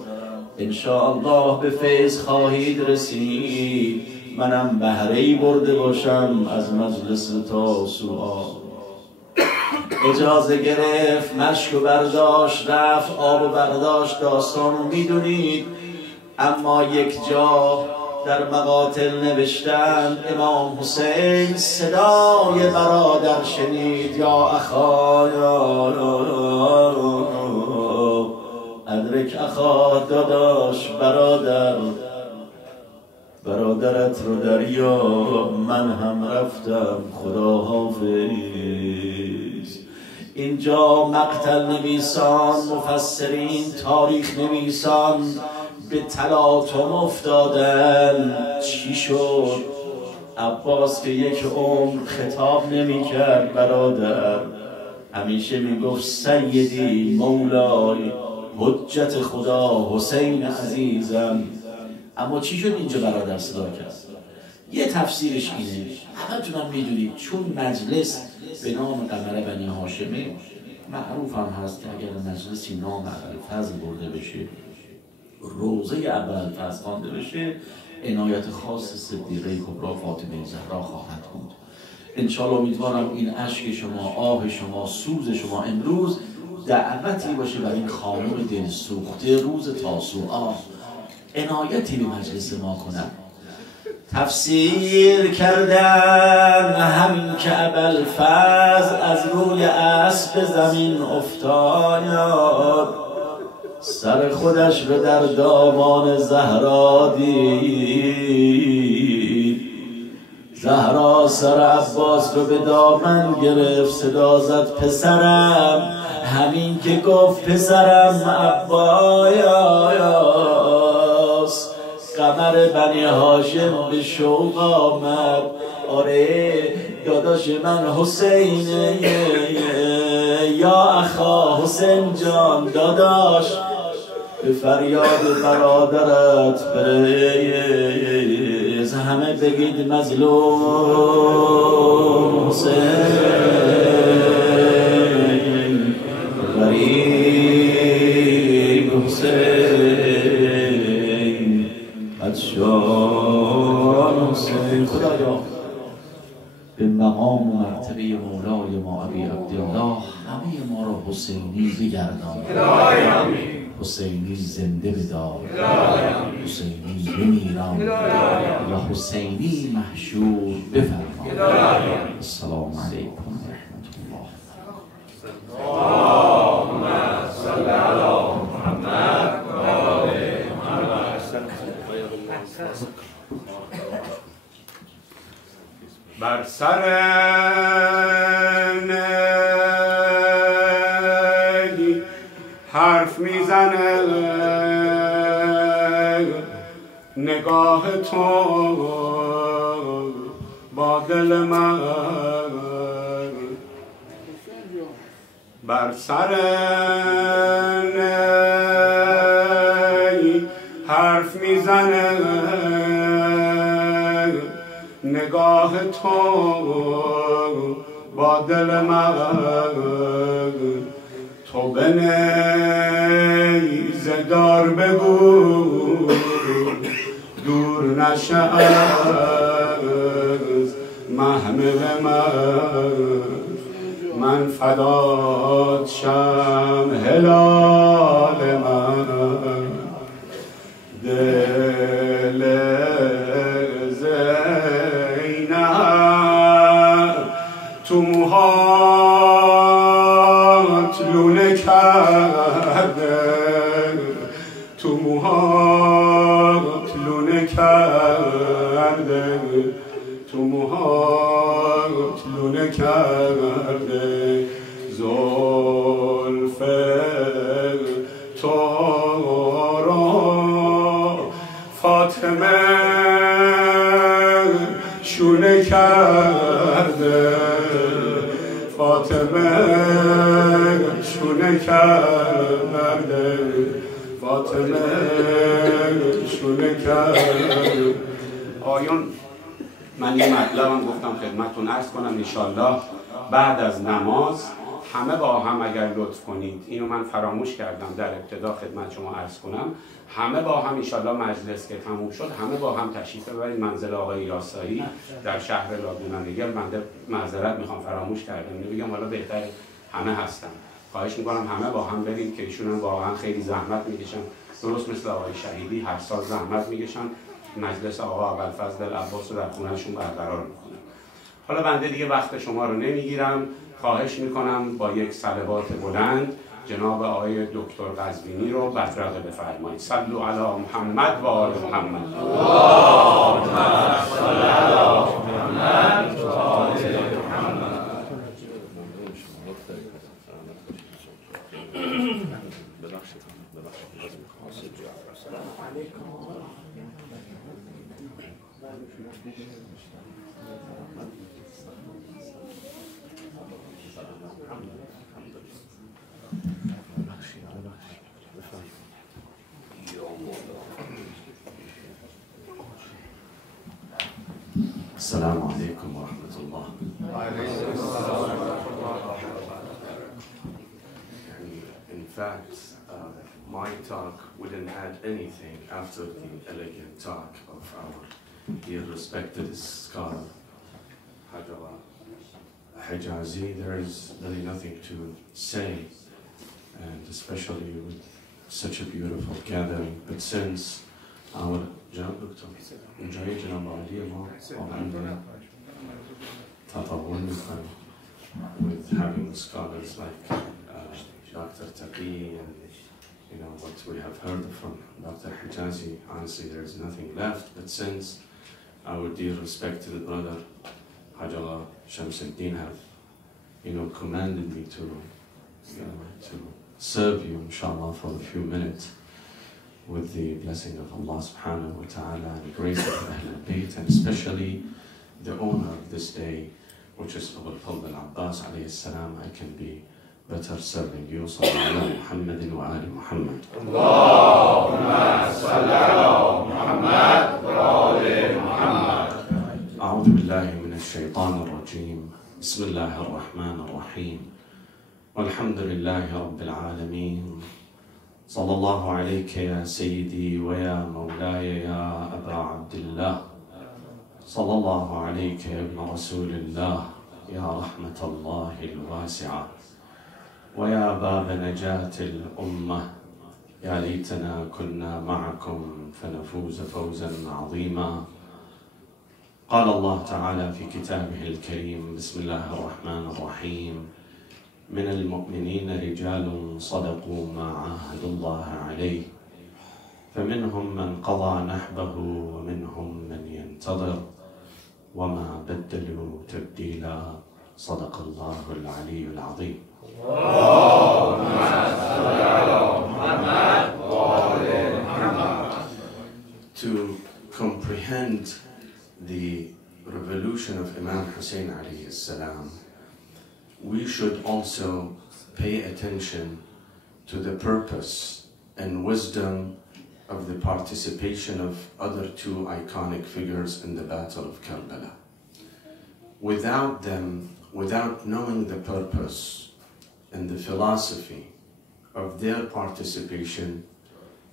انشاءالله به فیض خواهید رسید، منم بهره‌ای برده باشم از مجلس تاسوعا. اجازه گرفت، مشک و برداشت، رفت آب و برداشت، داستانو میدونید. اما یک جا در مقاتل نوشتن امام حسین صدای برادر شنید، یا اخا یا ادرک اخا، داداش برادرت رو دریا، من هم رفتم، خدا حافظ. اینجا مقتل نویسان، مفسرین، تاریخ نویسان به تلاطم افتادن. چی شد؟ عباس که یک عمر خطاب نمی کرد برادر، همیشه می گفت سیدی مولای حجت خدا حسین عزیزم. اما چی شد اینجا برادر صدا کرد؟ یه تفسیرش اینه، همتونم میدونید چون مجلس به نام قمر بنی هاشمی معروف هم هست که اگر مجلسی نام ابوالفضل برده بشه، روضه ابوالفضل خوانده بشه، عنایت خاص صدیقه کبری فاطمه زهرا خواهد بود. انشالله امیدوارم این اشک شما، آه شما، سوز شما امروز دعوتی باشه برای این خانم دلسوخته روز تاسوعا، عنایتی به مجلس ما کنم. تفسیر کردن همین که ابوالفضل از روی اسب زمین افتاد، سر خودش رو در دامان زهرا دید. زهرا سر عباس رو به دامن گرفت، صدا زد پسرم. همین که گفت پسرم عباس، قمر بنی هاشم به شوق آمد. آره داداش من حسینه، یا اخا حسین جان داداش، به فریاد برادرت بریز. همه بگید مظلوم حسین، غریب حسین، بدشان حسین. خدایا به مقام و مرتبه مولای ما ابی عبدالله همه ما را حسینی بگردان، حسینی زنده بدار، حسینی بمیران و حسینی محشور بفرما. السلام علیکم و رحمت الله. اللهم صل علی محمد و آل محمد. بر سر نی حرف میزنه نگاه تو با دل من، بر سر نی حرف میزنه نگاه تو با دل من. تو به نیزه دار بگو دور نشه از محمل من فدات شم هلال من. دل تو موهات لونه کرده، تو موهات لونه کرده، تو موهات لونه کرده. زلف تو را فاطمه شونه کرده، فاطمه شونه کرده، فاطمه شونه کرده. آیون من یه مطلبم گفتم خدمتتون عرض کنم، انشالله بعد از نماز همه با هم اگر لطف کنید، اینو من فراموش کردم در ابتدا خدمت شما عرض کنم، همه با هم انشالله مجلس که تموم شد همه با هم تشریف ببرید منزل آقای یاسایی در شهر لاگونانگر. من معذرت میخوام فراموش کردم، میگم حالا بهتر همه هستن، خواهش میکنم همه با هم بریم که ایشون واقعا خیلی زحمت میکشن، درست مثل آقای شهیدی هر سال زحمت میکشن، مجلس آقا ابوالفضل العباس رو در خونهشون برقرار میکنن. حالا بنده دیگه وقت شما رو نمیگیرم، خواهش میکنم با یک صلوات بلند جناب آقای دکتر قزوینی رو بدرقه بفرمایید. صلوا علی محمد و آل محمد. اللهم صل علی محمد و آل محمد. Assalamu alaikum wa rahmatullah. In fact, my talk wouldn't add anything after the elegant talk of our dear respected scholar, Hajara Hijazi. There is really nothing to say, and especially with such a beautiful gathering. But since our جناب دكتور جاي جناب عالية ما وعندنا تطور with having scholars like Dr. Taqi and what we have heard from Dr. Hijazi. Honestly, there is nothing left. But since our dear respected brother Hajara Shamsuddin have commanded me to serve you, inshallah, for a few minutes, with the blessing of Allah subhanahu wa ta'ala and the grace of Ahlul Bayt, and especially the owner of this day, which is Abu al-Fadl al-Abbas alayhi salam, I can be better serving you. Sallallahu Muhammadin wa ali Muhammad. Allahumma salli ala Muhammad wa ali Muhammad. A'udhu billahi min ash-shaytan ar-rajim. Bismillahir rahmanir rahim. Walhamdulillahi rabbil alameen. صلى الله عليك يا سيدي ويا مولاي يا أبا عبد الله. صلى الله عليك يا ابن رسول الله يا رحمة الله الواسعة ويا باب نجاة الأمة. يا ليتنا كنا معكم فنفوز فوزا عظيما. قال الله تعالى في كتابه الكريم: بسم الله الرحمن الرحيم: من المؤمنين رجال صدقوا ما عاهدوا الله عليه فمنهم من قضى نحبه ومنهم من ينتظر وما بدلوا تبديلا. صدق الله العلي العظيم. To comprehend the revolution of Imam Hussein alayhi salam, we should also pay attention to the purpose and wisdom of the participation of other two iconic figures in the Battle of Karbala. Without them, without knowing the purpose and the philosophy of their participation,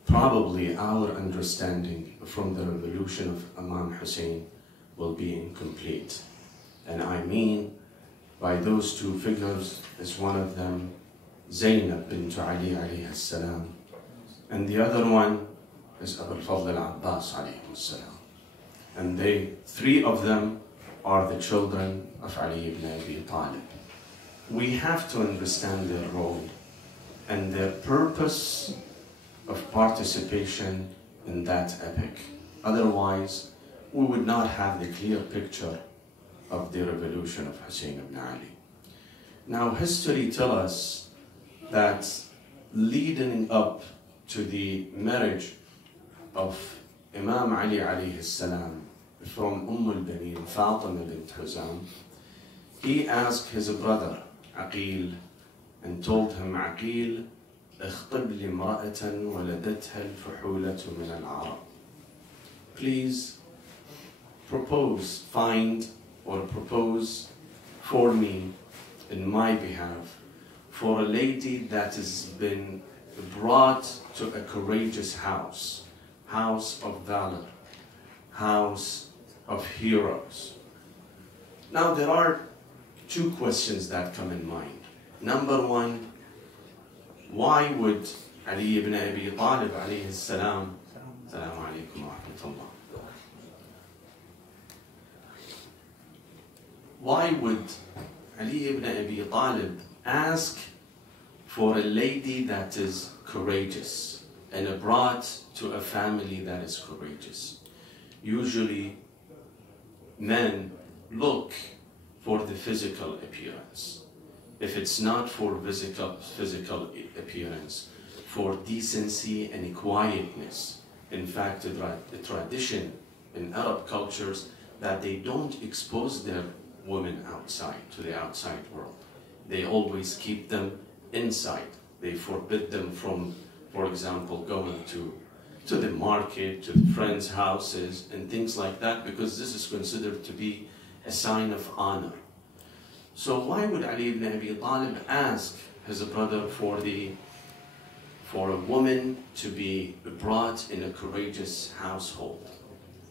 probably our understanding from the revolution of Imam Hussein will be incomplete. And I mean, by those two figures is one of them Zainab bint Ali alayhi salam, and the other one is Abu al-Fadl al-Abbas alayhi salam. And three of them are the children of Ali ibn Abi Talib. We have to understand their role and their purpose of participation in that epic. Otherwise, we would not have the clear picture of the revolution of Hussein ibn Ali. Now, history tells us that leading up to the marriage of Imam Ali alayhi salam from al-Banin, Fatima bint Huzam, he asked his brother Aqil and told him, Aqil, اخطب لي امرأة ولدتها الفحولة من العرب. Please propose for me, in my behalf, for a lady that has been brought to a courageous house of valor, house of heroes. Now there are two questions that come in mind. Number one, why would Ali ibn Abi Talib alayhi salam, Assalamu alaikum wa rahmatullah, why would Ali ibn Abi Talib ask for a lady that is courageous and brought to a family that is courageous? Usually, men look for the physical appearance. If it's not for physical appearance, for decency and quietness. In fact, the tradition in Arab cultures that they don't expose their women outside, to the outside world. They always keep them inside. They forbid them from, for example, going to the market, to friends' houses, and things like that, because this is considered to be a sign of honor. So why would Ali ibn Abi Talib ask his brother for a woman to be brought in a courageous household?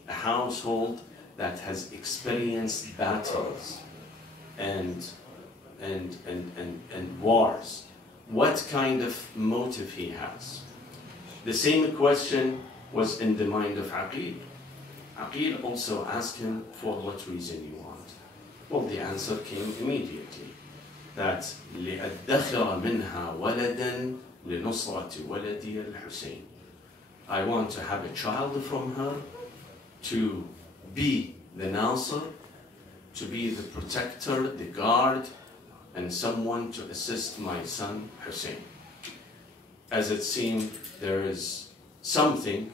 A household that has experienced battles and wars. What kind of motive he has? The same question was in the mind of Aqil. Aqil also asked him, for what reason you want? Well, the answer came immediately, that لأدخر منها ولدا لنصرة ولدي الحسين. I want to have a child from her to be the Nasr, to be the protector, the guard, and someone to assist my son Hussein. As it seemed, there is something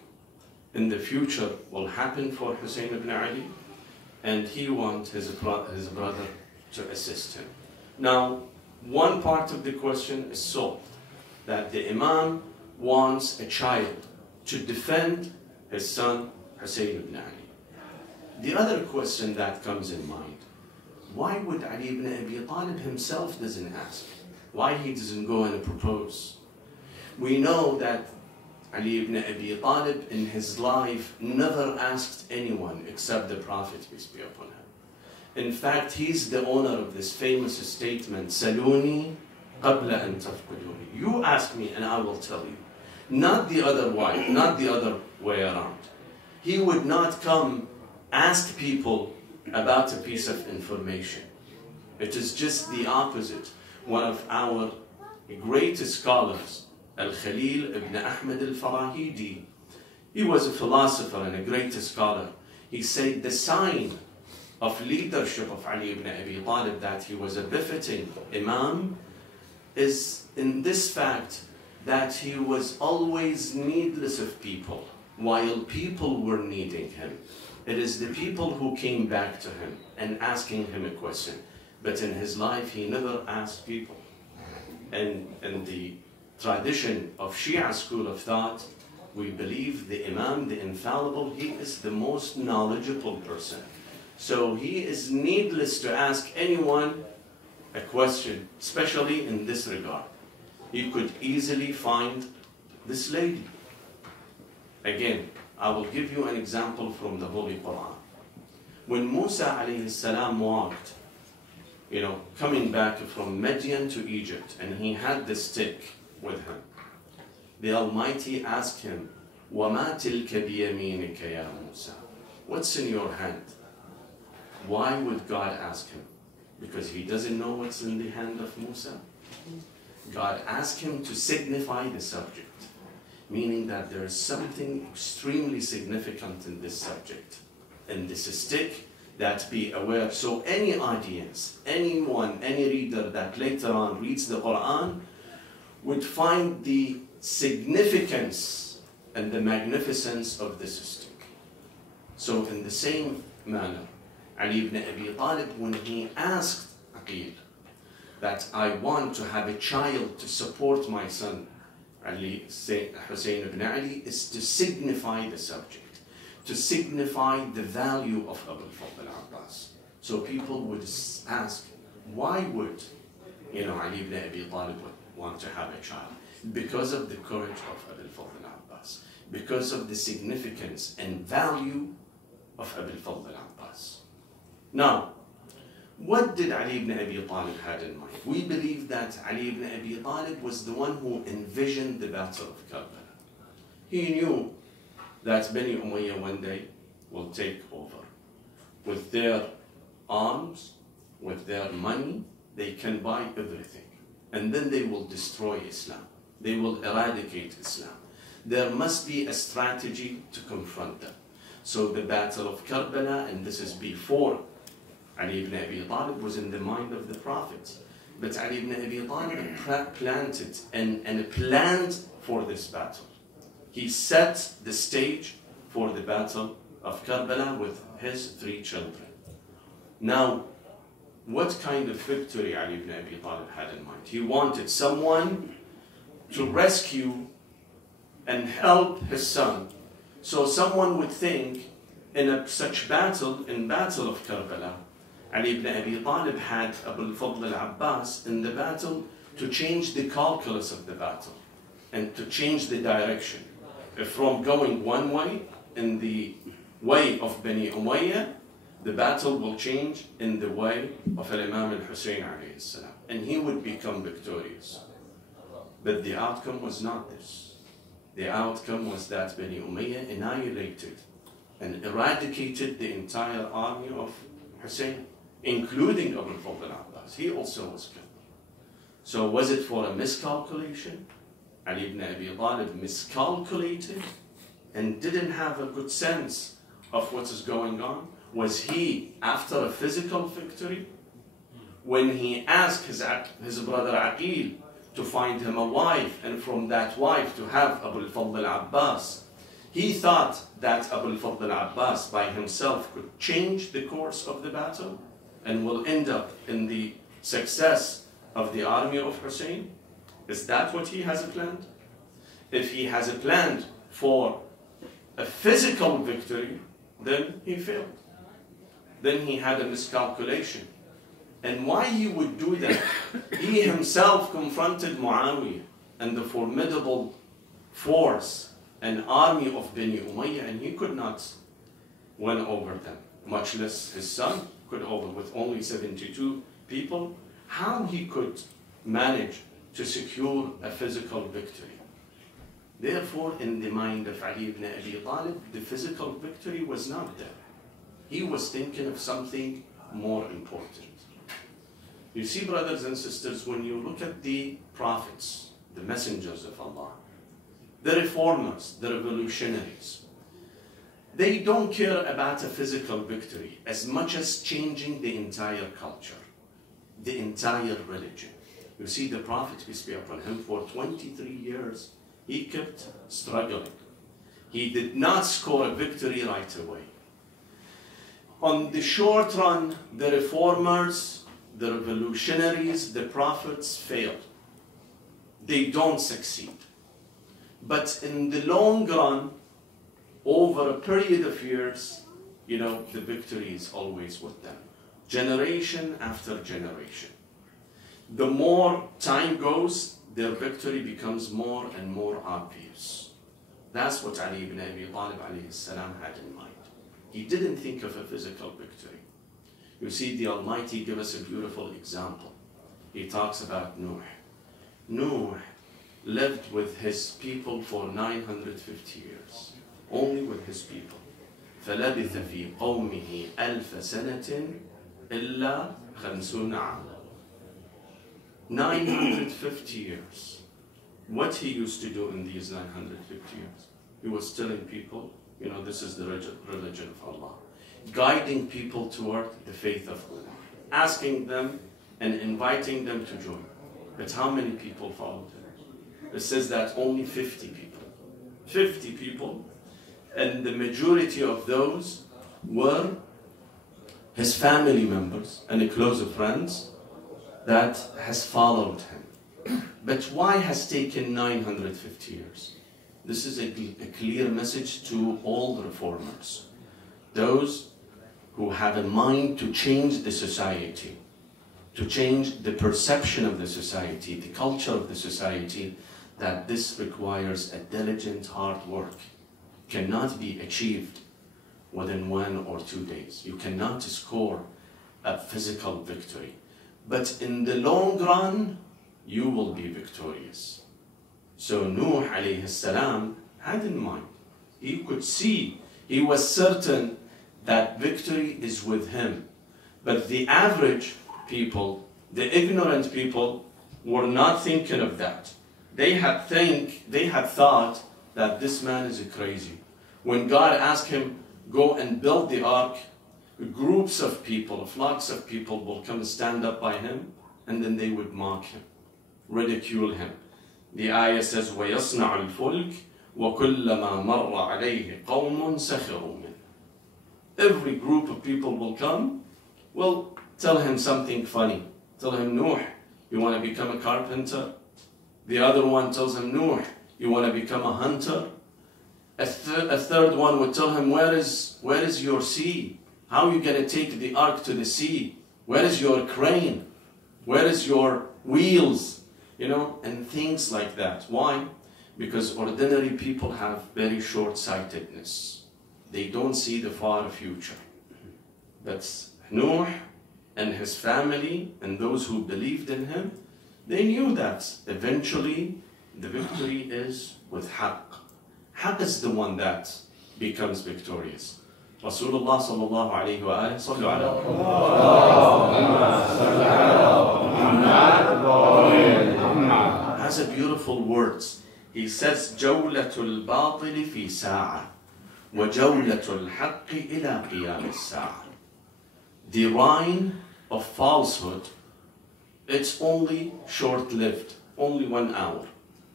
in the future will happen for Hussein ibn Ali, and he wants his brother to assist him. Now, one part of the question is solved, that the Imam wants a child to defend his son Hussein ibn Ali. The other question that comes in mind, why would Ali ibn Abi Talib himself doesn't ask? Why he doesn't go and propose? We know that Ali ibn Abi Talib in his life never asked anyone except the Prophet, peace be upon him. In fact, he's the owner of this famous statement, Saluni qabla an tafquduni. You ask me and I will tell you. Not the other way, not the other way around. He would not come ask people about a piece of information. It is just the opposite. One of our greatest scholars, Al-Khalil ibn Ahmad al-Farahidi, he was a philosopher and a great scholar. He said the sign of leadership of Ali ibn Abi Talib, that he was a befitting Imam, is in this fact that he was always needless of people, while people were needing him. It is the people who came back to him and asking him a question. But in his life, he never asked people. And in the tradition of Shia school of thought, we believe the Imam, the infallible, he is the most knowledgeable person. So he is needless to ask anyone a question, especially in this regard. He could easily find this lady. Again, I will give you an example from the Holy Quran. When Musa alayhi salam walked, coming back from Midian to Egypt, and he had the stick with him, the Almighty asked him, وَمَا تِلْكَ بِيَمِينِكَ يَا مُوسَى? What's in your hand? Why would God ask him? Because he doesn't know what's in the hand of Musa. God asked him to signify the subject, meaning that there is something extremely significant in this subject, in this stick, that be aware. So any audience, anyone, any reader that later on reads the Quran would find the significance and the magnificence of this stick. So in the same manner, Ali ibn Abi Talib, when he asked Aqil that I want to have a child to support my son, Hussein ibn Ali, is to signify the subject, to signify the value of Abu al-Fadl al-Abbas. So people would ask, why would Ali ibn Abi Talib want to have a child? Because of the courage of Abu al-Fadl al-Abbas, because of the significance and value of Abu al-Fadl al-Abbas. Now, what did Ali ibn Abi Talib had in mind? We believe that Ali ibn Abi Talib was the one who envisioned the battle of Karbala. He knew that Bani Umayyah one day will take over. With their arms, with their money, they can buy everything. And then they will destroy Islam. They will eradicate Islam. There must be a strategy to confront them. So the battle of Karbala, and this is before Ali ibn Abi Talib was in the mind of the Prophet. But Ali ibn Abi Talib planted and planned for this battle. He set the stage for the battle of Karbala with his 3 children. Now, what kind of victory Ali ibn Abi Talib had in mind? He wanted someone to rescue and help his son. So someone would think in such battle, in Battle of Karbala, Ali ibn Abi Talib had Abu al-Fadl al-Abbas in the battle to change the calculus of the battle and to change the direction. From going one way, in the way of Bani Umayyah, the battle will change in the way of Imam al-Hussein alayhi salam, and he would become victorious. But the outcome was not this. The outcome was that Bani Umayyah annihilated and eradicated the entire army of Hussein, including Abu al-Fadl al-Abbas. He also was killed. So was it for a miscalculation? Ali ibn Abi Talib miscalculated and didn't have a good sense of what is going on? Was he after a physical victory? When he asked his brother Aqil to find him a wife, and from that wife to have Abu al-Fadl al-Abbas, he thought that Abu al-Fadl al-Abbas by himself could change the course of the battle and will end up in the success of the army of Hussein? Is that what he has planned? If he has planned for a physical victory, then he failed. Then he had a miscalculation. And why he would do that? He himself confronted Muawiyah and the formidable force and army of Bani Umayyah, and he could not win over them, much less his son could over with only 72 people. How he could manage to secure a physical victory? Therefore, in the mind of Ali ibn Abi Talib, the physical victory was not there. He was thinking of something more important. You see, brothers and sisters, when you look at the prophets, the messengers of Allah, the reformers, the revolutionaries, they don't care about a physical victory as much as changing the entire culture, the entire religion. You see, the Prophet, peace be upon him, for 23 years, he kept struggling. He did not score a victory right away. On the short run, the reformers, the revolutionaries, the prophets failed. They don't succeed. But in the long run, over a period of years, the victory is always with them. Generation after generation. The more time goes, their victory becomes more and more obvious. That's what Ali ibn Abi Talib alayhi salam had in mind. He didn't think of a physical victory. You see, the Almighty gives us a beautiful example. He talks about Nuh. Nuh lived with his people for 950 years. Only with his people. فَلَبِثَ فِي قَوْمِهِ أَلْفَ سَنَةٍ إِلَّا 50 عَامًا. 950 years. What he used to do in these 950 years? He was telling people, this is the religion of Allah. Guiding people toward the faith of Allah. Asking them and inviting them to join. But how many people followed him? It says that only 50 people. 50 people. And the majority of those were his family members and close friends that has followed him. But why has taken 950 years? This is a clear message to all the reformers. Those who have a mind to change the society, to change the perception of the society, the culture of the society, that this requires a diligent hard work. Cannot be achieved within 1 or 2 days. You cannot score a physical victory. But in the long run, you will be victorious. So Nuh alayhi salam had in mind. He could see, he was certain that victory is with him. But the average people, the ignorant people, were not thinking of that. They had thought that this man is crazy. When God asked him, go and build the ark, groups of people, flocks of people will come and stand up by him, and then they would mock him, ridicule him. The ayah says, وَيَصْنَعُ الْفُلْكِ وَكُلَّمَا مَرَّ عَلَيْهِ قَوْمٌ سَخِرُوا مِنْهُ. every group of people will come, will tell him something funny. Tell him, Nuh, you want to become a carpenter? The other one tells him, Nuh, you want to become a hunter? A third one would tell him, where is your sea? How are you going to take the ark to the sea? Where is your crane? Where is your wheels? You know, and things like that. Why? Because ordinary people have very short-sightedness. They don't see the far future. But Nuh and his family and those who believed in him, they knew that eventually the victory is with Haqq. Haqq is the one that becomes victorious. Rasulullah sallallahu alayhi wa alihi sallu ala has a beautiful words. He says, جولة الباطل في ساعة وجولة الحق إلى قيام الساعة. The reign of falsehood, it's only short-lived, only 1 hour.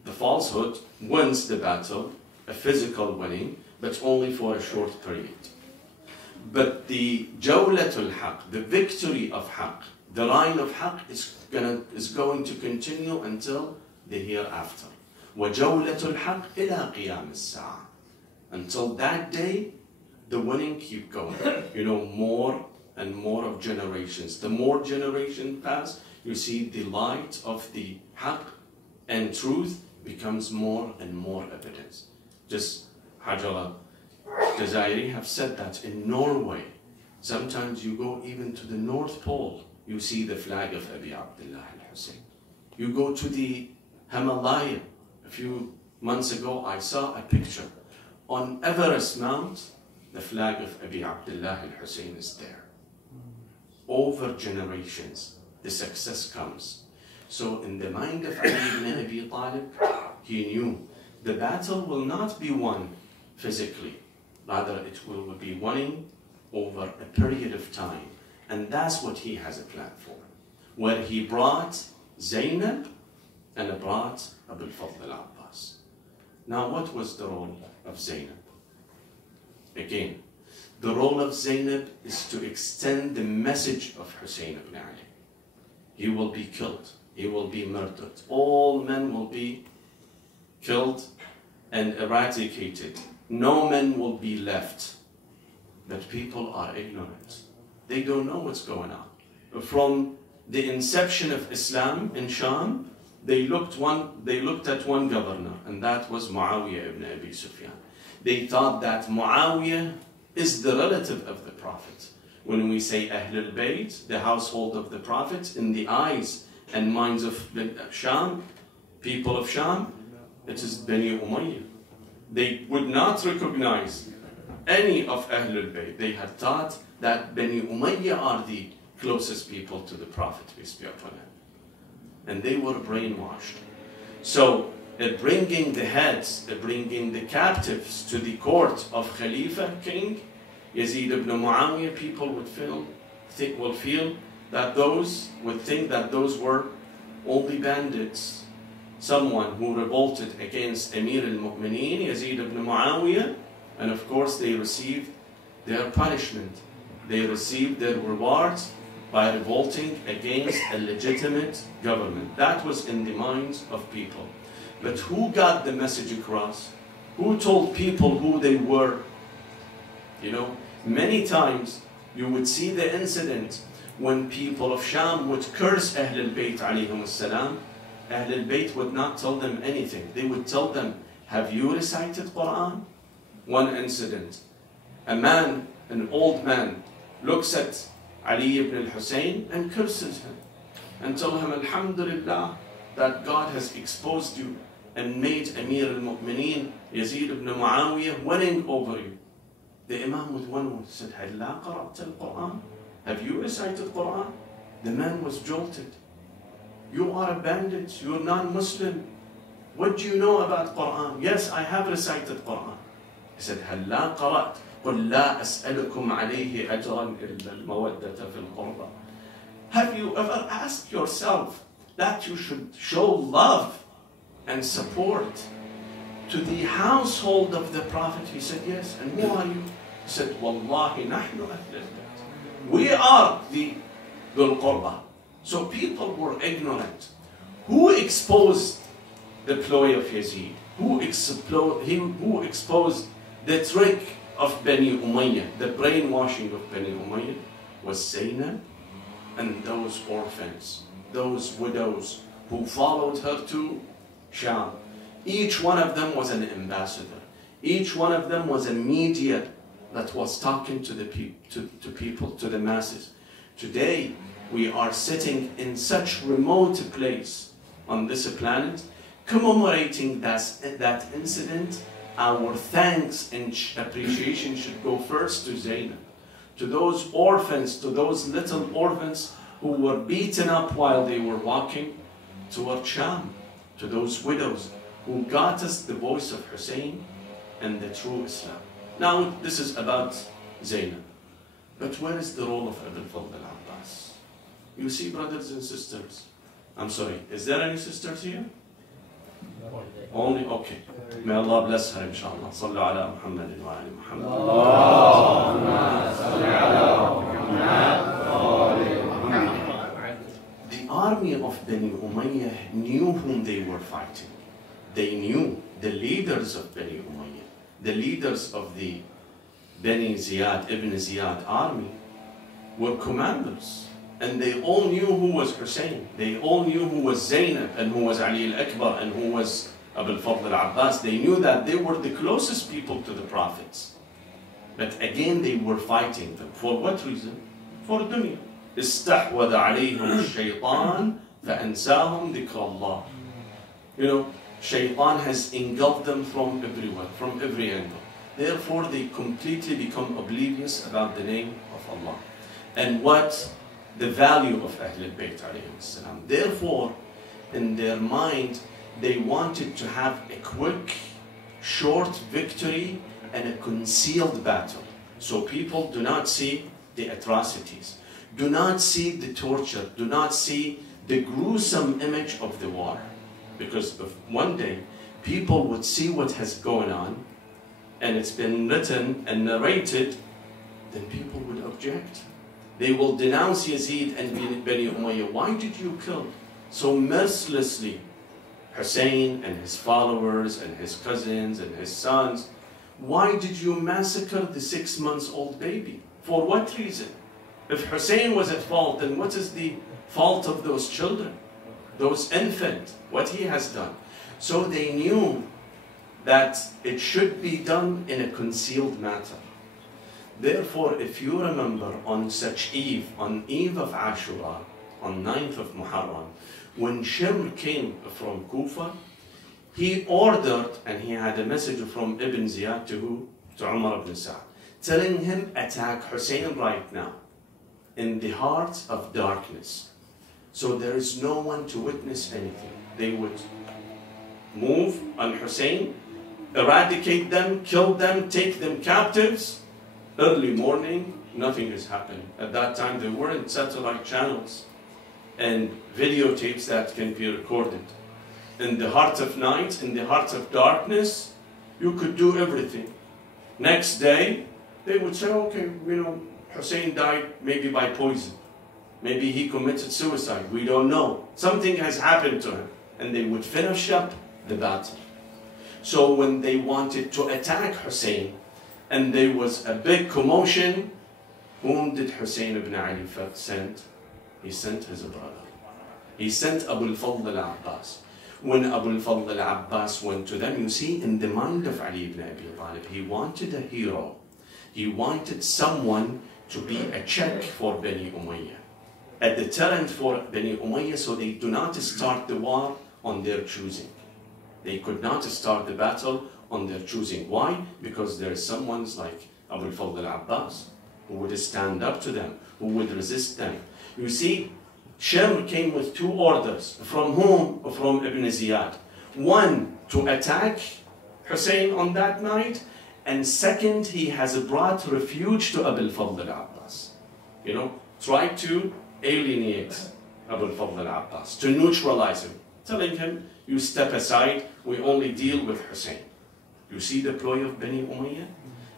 The falsehood wins the battle, a physical winning, but only for a short period. But the Jawlatul Haqq, the victory of Haqq, the reign of Haqq is going to continue until the hereafter. وَجَوْلَةُ الْحَقِّ إِلَىٰ قِيَامِ السَّاعَةِ. Until that day, the winning keep going. You know, more and more of generations. The more generations pass, you see the light of the Haqq and truth becomes more and more evidence. Just Hajjala Jazairi have said that in Norway, sometimes you go even to the North Pole, you see the flag of Abi Abdullah al-Hussein. You go to the Himalaya. A few months ago, I saw a picture. On Everest Mount, the flag of Abi Abdullah al-Hussein is there. Over generations, the success comes. So in the mind of Ali ibn Abi Talib, he knew the battle will not be won physically. Rather, it will be won over a period of time. And that's what he has a plan for. Where he brought Zainab and brought Abu al-Fadl al-Abbas. Now, what was the role of Zainab? Again, the role of Zainab is to extend the message of Hussein ibn Ali. He will be killed. He will be murdered. All men will be killed and eradicated. No men will be left. But people are ignorant. They don't know what's going on. From the inception of Islam in Sham, they looked at one governor, and that was Muawiyah ibn Abi Sufyan. They thought that Muawiyah is the relative of the Prophet. When we say Ahlul Bayt, the household of the Prophet, in the eyes and minds of Sham, people of Sham, it is Bani Umayyah. They would not recognize any of Ahlul Bayt. They had thought that Bani Umayyah are the closest people to the Prophet, peace be upon him. And they were brainwashed. So, bringing the heads, bringing the captives to the court of Khalifa, King Yazid ibn Muawiyah, people would feel that those would think that those were only bandits. Someone who revolted against Amir al-Mu'mineen, Yazid ibn Muawiyah, and of course they received their punishment. They received their rewards by revolting against a legitimate government. That was in the minds of people. But who got the message across? Who told people who they were? You know, many times you would see the incident when people of Sham would curse Ahlul Bayt alayhim as-salam. Ahlul Bayt would not tell them anything. They would tell them, have you recited Quran? One incident, a man, an old man, looks at Ali ibn al-Hussein and curses him and tells him, Alhamdulillah, that God has exposed you and made Amir al-Mu'mineen, Yazid ibn Muawiyah, winning over you. The Imam with one word said, Halla qara'ta al-Quran? Have you recited Quran? The man was jolted. You are a bandit, you're non-Muslim. What do you know about Quran? Yes, I have recited Quran. He said, Halla qara'ta? قل لا أسألكم عليه أجرا إلا المودة في القربى. Have you ever asked yourself that you should show love and support to the household of the Prophet? He said, yes. And who are you? He said, Wallahi nahnu ahl al-bayt. We are the Dhul Qurba. So people were ignorant. Who exposed the ploy of Yazid? Who exposed the trick of Bani Umayyah, the brainwashing of Bani Umayyah? Was Zainab and those orphans, those widows who followed her to Sham. Each one of them was an ambassador. Each one of them was a media that was talking to the people, to the masses. Today, we are sitting in such remote place on this planet, commemorating that incident. Our thanks and appreciation should go first to Zainab, to those orphans, to those little orphans who were beaten up while they were walking toward Sham, to those widows who got us the voice of Hussein and the true Islam. Now, this is about Zainab. But where is the role of Abu al-Fadl al-Abbas? You see, brothers and sisters, I'm sorry, is there any sisters here? Only? Okay. May Allah bless her, inshallah. Sallu ala Muhammad wa ali Muhammad. Allahumma salli ala Muhammad. The army of Bani Umayyah knew whom they were fighting. They knew the leaders of Bani Umayyah, the leaders of the Bani Ziyad, Ibn Ziyad army were commanders. And they all knew who was Hussein. They all knew who was Zainab and who was Ali al-Akbar and who was Abu al-Fadl al-Abbas. They knew that they were the closest people to the prophets. But again, they were fighting them. For what reason? For dunya. استحوذ عليهم الشيطان فأنساهم ذكر الله. You know, Shaitan has engulfed them from everywhere, from every angle. Therefore, they completely become oblivious about the name of Allah and what the value of Ahl al-Bayt alayhim salam. Therefore, in their mind, they wanted to have a quick, short victory and a concealed battle. So people do not see the atrocities, do not see the torture, do not see the gruesome image of the war. Because if one day people would see what has going on and it's been written and narrated, then people would object. They will denounce Yazid and Bani Umayyah. Why did you kill so mercilessly Hussein and his followers and his cousins and his sons? Why did you massacre the 6-month-old baby? For what reason? If Hussein was at fault, then what is the fault of those children, those infants, what he has done? So they knew that it should be done in a concealed matter. Therefore, if you remember on such eve, on eve of Ashura, on 9th of Muharram, when Shimr came from Kufa, he ordered, and he had a message from Ibn Ziyad to who? To Umar ibn Sa'd, telling him, attack Hussein right now, in the heart of darkness. So there is no one to witness anything. They would move on Hussein, eradicate them, kill them, take them captives. Early morning, nothing is happening. At that time, there weren't satellite channels and videotapes that can be recorded. In the heart of night, in the heart of darkness, you could do everything. Next day, they would say, okay, you know, Hussein died maybe by poison. Maybe he committed suicide. We don't know. Something has happened to him. And they would finish up the battle. So when they wanted to attack Hussein, and there was a big commotion, whom did Hussein ibn Ali send? He sent his brother. He sent Abu al-Fadl al-Abbas. When Abu al-Fadl al-Abbas went to them, you see, in the mind of Ali ibn Abi Talib, he wanted a hero. He wanted someone to be a check for Bani Umayyah, a deterrent for Bani Umayyah, so they do not start the war on their choosing. They could not start the battle on their choosing. Why? Because there is someone like Abu al-Fadl al-Abbas who would stand up to them, who would resist them. You see, Shimr came with 2 orders. From whom? From Ibn Ziyad. One, to attack Hussein on that night, and second, he has brought refuge to Abu al-Fadl al-Abbas. You know, try to alienate Abu al-Fadl al-Abbas, to neutralize him, telling him, you step aside, we only deal with Hussein. You see the ploy of Bani Umayyah?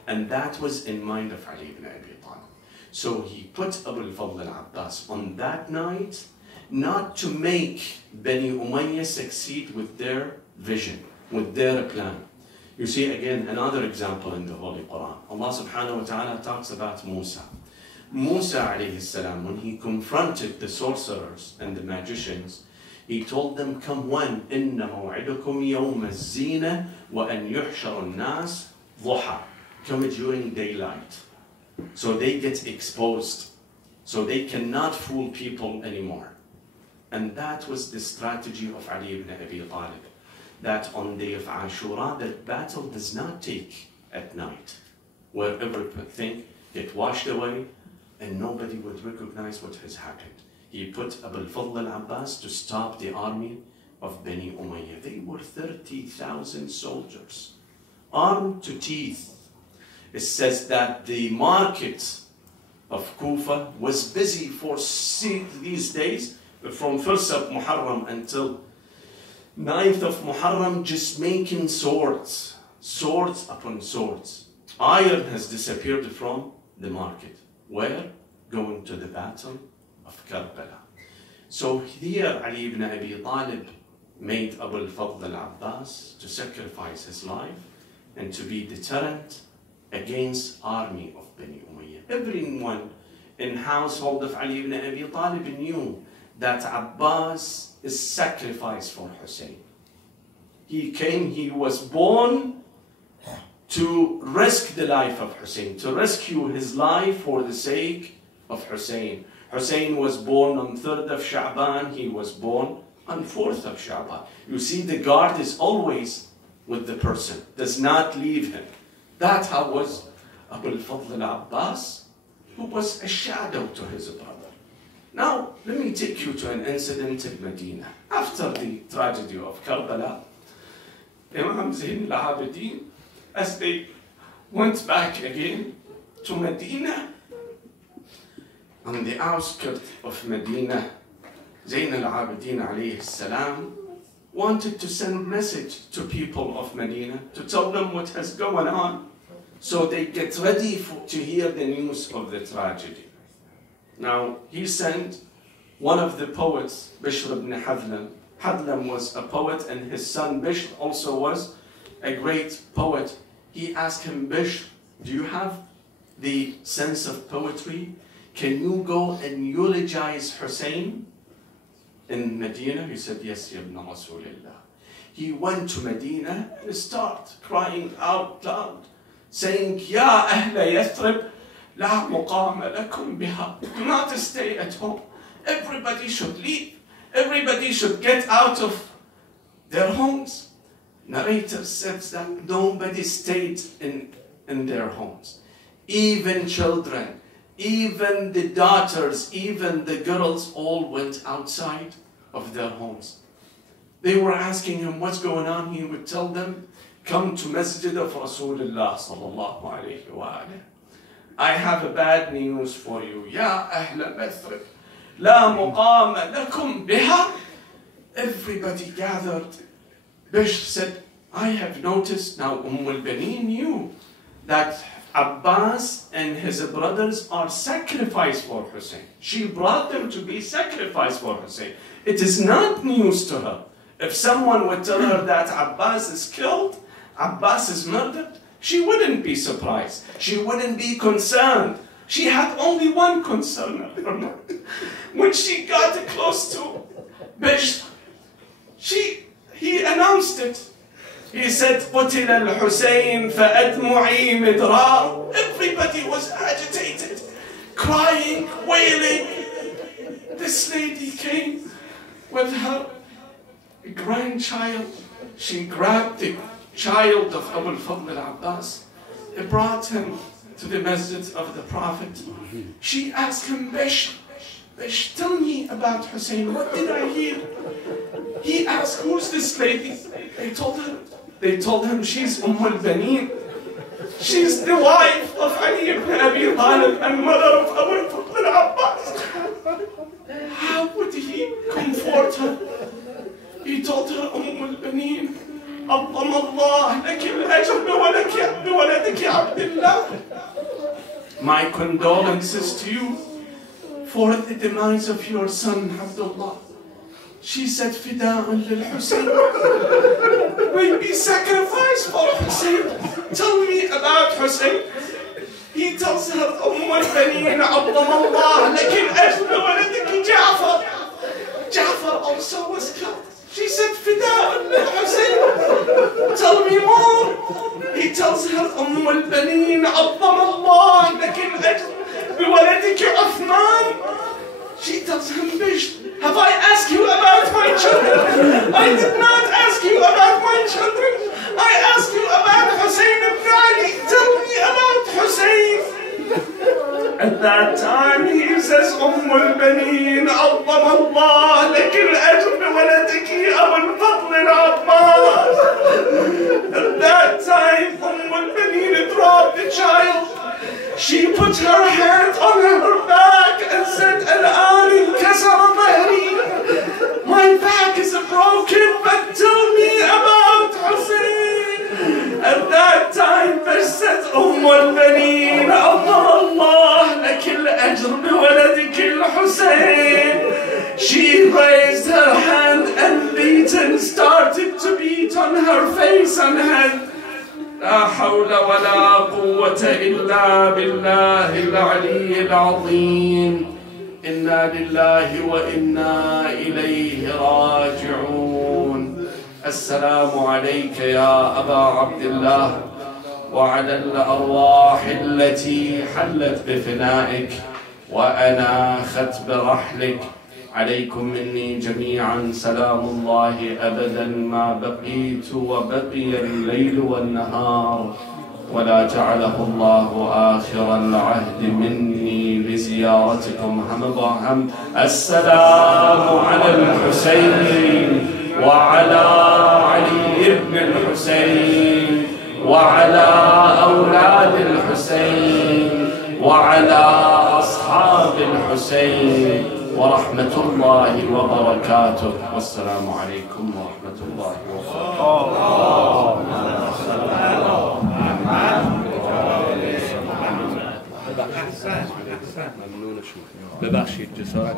And that was in mind of Ali ibn Abi Talib. So he put Abu al-Fadl al-Abbas on that night, not to make Bani Umayyah succeed with their vision, with their plan. You see again another example in the Holy Quran. Allah subhanahu wa ta'ala talks about Musa. Musa alayhi salam, when he confronted the sorcerers and the magicians, he told them, come when? إِنَّ مَوْعِدُكُمْ يَوْمَ الزِّينَةِ وَأَنْ يُحْشَرُ النَّاسِ ضُحًى. Come during daylight. So they get exposed. So they cannot fool people anymore. And that was the strategy of Ali ibn Abi Talib. That on the day of Ashura, that battle does not take at night, where everything get washed away and nobody would recognize what has happened. He put Abu al-Fadl al-Abbas to stop the army of Bani Umayyah. They were 30,000 soldiers, armed to teeth. It says that the market of Kufa was busy for these days, from 1st of Muharram until 9th of Muharram, just making swords, swords upon swords. Iron has disappeared from the market. Where? Going to the battle of Karbala. So here Ali ibn Abi Talib made Abu al-Fadl al-Abbas to sacrifice his life and to be deterrent against army of Bani Umayyah. Everyone in household of Ali ibn Abi Talib knew that Abbas is sacrificed for Hussein. He was born to risk the life of Hussein, to rescue his life for the sake of Hussein. Hussein was born on 3rd of Sha'ban, he was born on 4th of Sha'ban. You see, the guard is always with the person, does not leave him. That's how was Abu al-Fadl al-Abbas, who was a shadow to his brother. Now, let me take you to an incident in Medina. After the tragedy of Karbala, Imam Zayn al-Abidin, as they went back again to Medina, on the outskirts of Medina, Zayn al-Abidin alayhi salam wanted to send message to people of Medina to tell them what has going on, so they get ready to hear the news of the tragedy. Now, he sent one of the poets, Bishr ibn Hadlam. Hadlam was a poet, and his son Bishr also was a great poet. He asked him, Bishr, do you have the sense of poetry? Can you go and eulogize Hussein in Medina? He said, yes, ya ibn Rasulillah. He went to Medina and started crying out loud, saying, Ya Ahla Yathrib, La muqama lakum biha. Do not stay at home. Everybody should leave. Everybody should get out of their homes. Narrator says that nobody stayed in their homes. Even children, even the daughters, even the girls all went outside of their homes. They were asking him what's going on. He would tell them, come to Masjid of Rasulullah sallallahu alayhi wa alayhi. I have a bad news for you. Ya Ahla Mathrib, La muqama lakum biha. Everybody gathered. Bishr said, I have noticed, now al-Bani knew that Abbas and his brothers are sacrificed for Hussein. She brought them to be sacrificed for Hussein. It is not news to her. If someone would tell her that Abbas is killed, Abbas is murdered, she wouldn't be surprised. She wouldn't be concerned. She had only one concern. When she got close to Bishr, he announced it. He said, قُتِلَ الْحُسَيْنِ فَأَدْمُعِي مِدْرَارٌ. Everybody was agitated, crying, wailing. This lady came with her grandchild. She grabbed the child of Abu al-Fadl al-Abbas. They brought him to the masjid of the Prophet. She asked him, Bishr, tell me about Hussein. What did I hear? He asked, who's this lady? They told him she's al-Banin. She's the wife of Ali ibn Abi Talib and mother of Abu al-Fadl al-Abbas. How would he comfort her? He told her, al-Banin, عظم الله لك الأجر بولدك عبد الله. My condolences to you for the demise of your son, Abdullah. She said, Fida'un lil Hussein. Will be sacrificed for Hussein. Tell me about Hussein. He tells her, al-Banin, Allah, lakin ajlu waladiki Ja'far. Ja'far also was killed. She said, Fida'un lil Hussein. Tell me more. He tells her, al-Banin, Allah, lakin ajlu waladiki Uthman. She tells him, Bish, have I asked you about my children? I did not ask you about my children. I asked you about Hussein ibn Ali. Tell me about Hussein. At that time he says, al-Banin, Allah, lakin ajr waladiki al-Fadl al-Abbas. At that time, al-Banin dropped the child. She put her hand on her back and said, Al-Ani kasara dhahri. My back is broken, but tell me about Hussein. At that time, they said, al-Banin, Allah, laki al-ajr biwaladiki al-Hussein. She raised her hand and beaten, started to beat on her face and head. لا حول ولا قوة إلا بالله العلي العظيم. إنا لله وإنا إليه راجعون. السلام عليك يا أبا عبد الله وعلى الأرواح التي حلت بفنائك وأناخت برحلك. عليكم مني جميعا سلام الله أبدا ما بقيت وبقي الليل والنهار، ولا جعله الله آخر العهد مني لزيارتكم هم. السلام على الحسين وعلى علي بن الحسين وعلى أولاد الحسين وعلى أصحاب الحسين ورحمة الله وبركاته. والسلام عليكم ورحمة الله وبركاته. ببخشید جسارت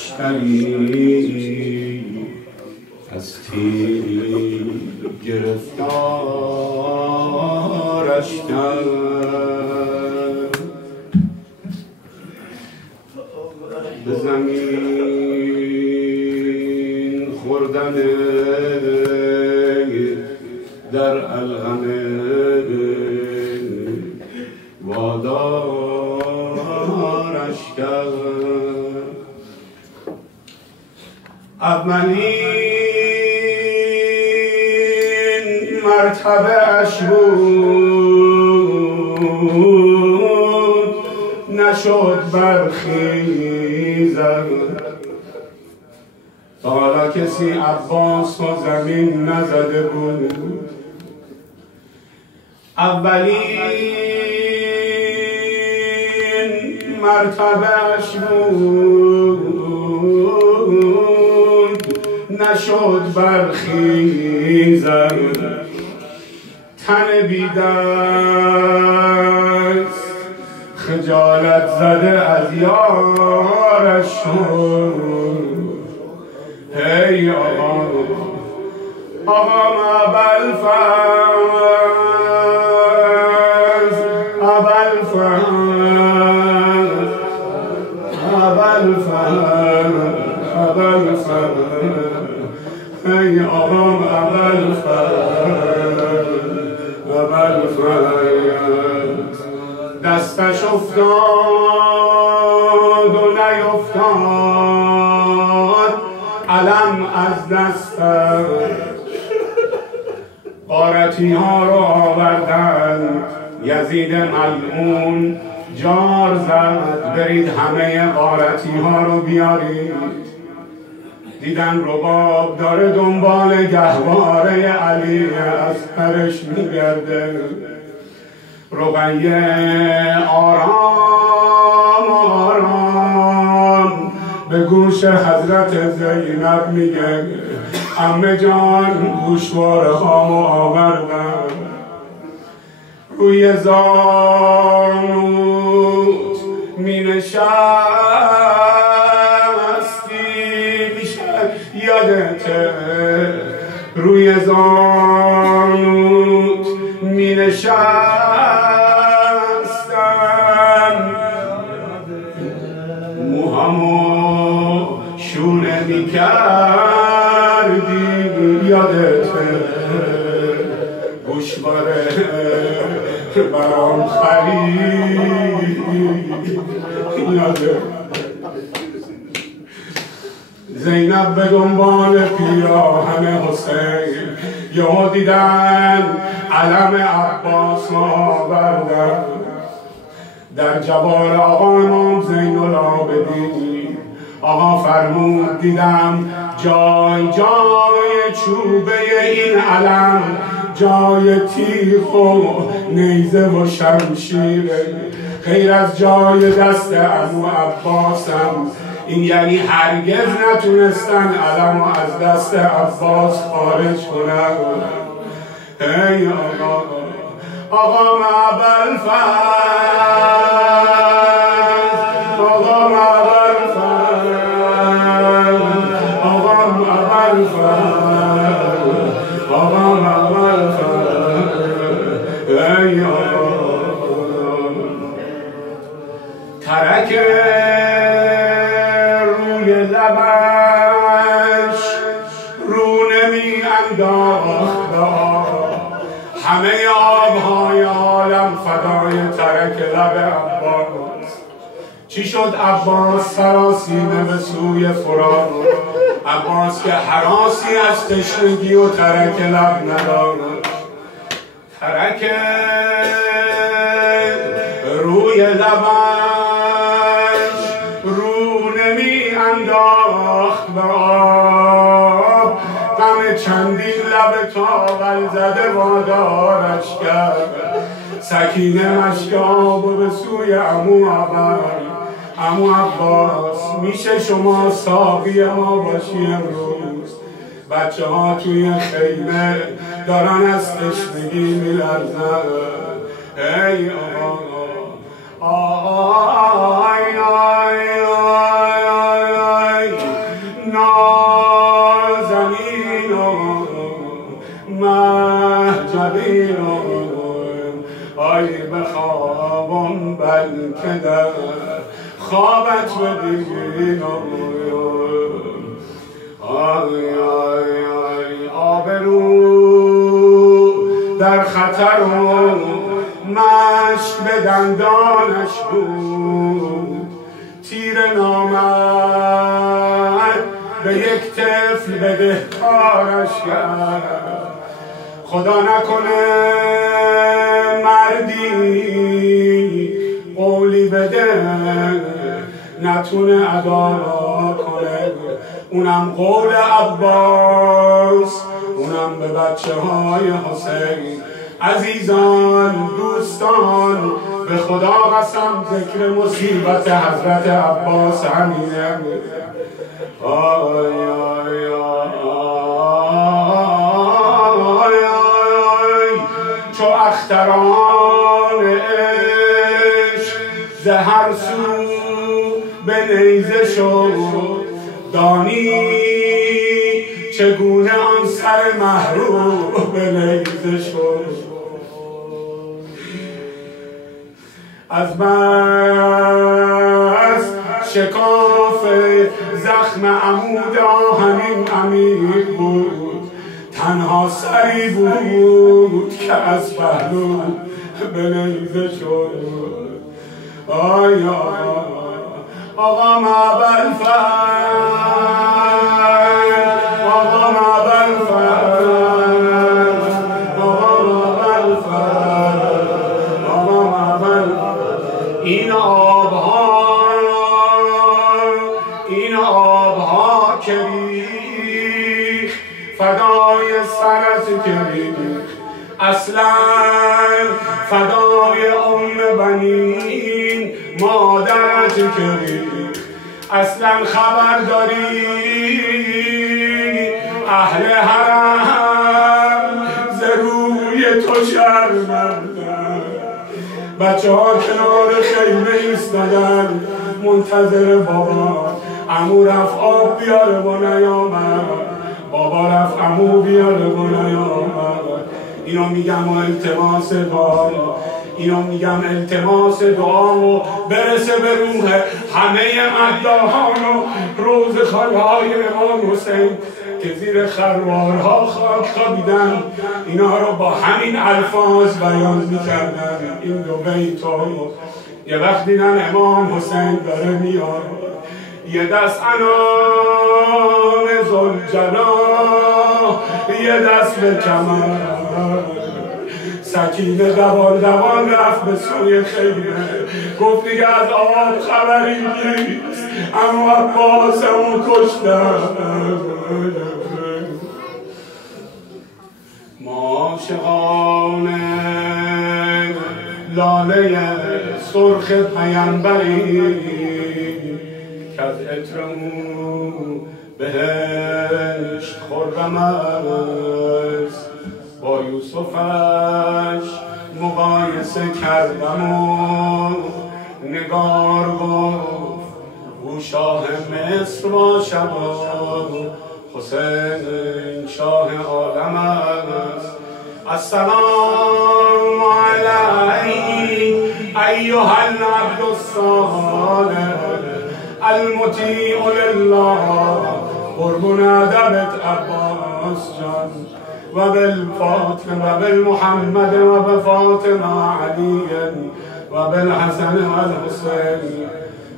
لشکری از تیر گرفتارش کرد، به زمین خوردن در الغم وادارش کرد. اولین مرتبه اش بود، نشد برخیزد تا حالا کسی عباس و زمین نزده بود. اولین مرتبه اش بود، نشد برخیزد تن بیدست خجالت زده از یارش شد. هی آقا ای آقام ابوالفضل دستش افتاد و نیفتاد علم از دستش غارتی ها رو آوردن یزید ملعون جار زد برید همه غارتی ها رو بیارید دیدن رباب داره دنبال گهواره علی از پرش میگرده رقیه آرام آرام به گوش حضرت زینب میگه عمه جان گوشواره هامو آوردم روی زانوت می نشستی میشه یادته روی زانوت می نشستم موهامو شونه می کردی یادته گوشواره برام خرید یاده زینب به دنبال پیراهن حسین یهو دیدن علم عباس آوردن در جوار آقا امام زین العابدین آقا فرمود دیدم جای جای چوبه این علم جای تیغ و نیزه و شمشیره غیر از جای دست عمو عباسم این یعنی هرگز نتونستن علم از دست عباس خارج کنن ای آقا آقا معبل فز آقا معبل فز آقا معبل فز آقا معبل فز ای آقا ترک روی لبش رو نمی انداخت همه آبهای عالم فدای ترک لب عباس چی شد عباس سراسیمه به سوی فرات عباس که هراسی از تشنگی و ترک لب ندارد ترک روی لبش رو نمی انداخت به آب غم چندین لب تاول زده وادارش کرد سکینه مشک آب و به سوی عمو آورد عمو عباس میشه شما ساقی ما باشی امروز بچه ها توی خیمه دارن از تشنگی میلرزن ای آقا آی آی آی نازنین محجبین آی بخوابم بلکه در خوابت بدین آی آی آی آبرو در خطر و مشک به دندانش بود تیر نامرد به یک طفل بدهکارش کرد خدا نکنه مردی قولی بده نتونه ادا کنه اونم قول عباس اونم به بچه های حسین عزیزان دوستان به خدا قسم ذکر مصیبت حضرت عباس همینه آی آی آی آی چو اختران عشق زهر سو به نیزه شد دانی چگونه آن سر محروم به نیزه شد از بس شکاف زخم عمود آهنین عمیق بود تنها سری بود که از پهلو به نیزه شد آی آقا این آبها که ریخ فدای سرت که ریخ اصلا فدای بنین مادرت که ریخ اصلا خبر داری اهل حرم ز روی تو شرمندن بچه ها کنار خیمه ایستادن منتظر بابا عمو رفت آب بیاره و نیامد بابا رفت عمو بیاره و نیامد اینو میگم و التماس دعا اینو میگم التماس دعا و برسه به روح همه مداحان و روزخوان‌های امام حسین که زیر خروارها خاک خوابیدن اینا رو با همین الفاظ بیان میکردن این دو بیتو یه وقت دیدن امام حسین داره میاد یه دست انام زلجلا یه دست به کمر سکینه دوان رفت به سوی خیمه گفت دیگه از آب خبری نیست اما عباسمو کشتم ما عاشقان لاله سرخ پیمبری که از عطرمو بهشت خرم است با یوسفش مقایسه کردم و نگار گفت او شاه مصر باشد حسین شاه عالم است السلام علیک ایها العبد الصالح المطیع لله قربون ادبت عباس جان و بالفاطمه و بالمحمد و بفاطمه علی و بالحسن و الحسین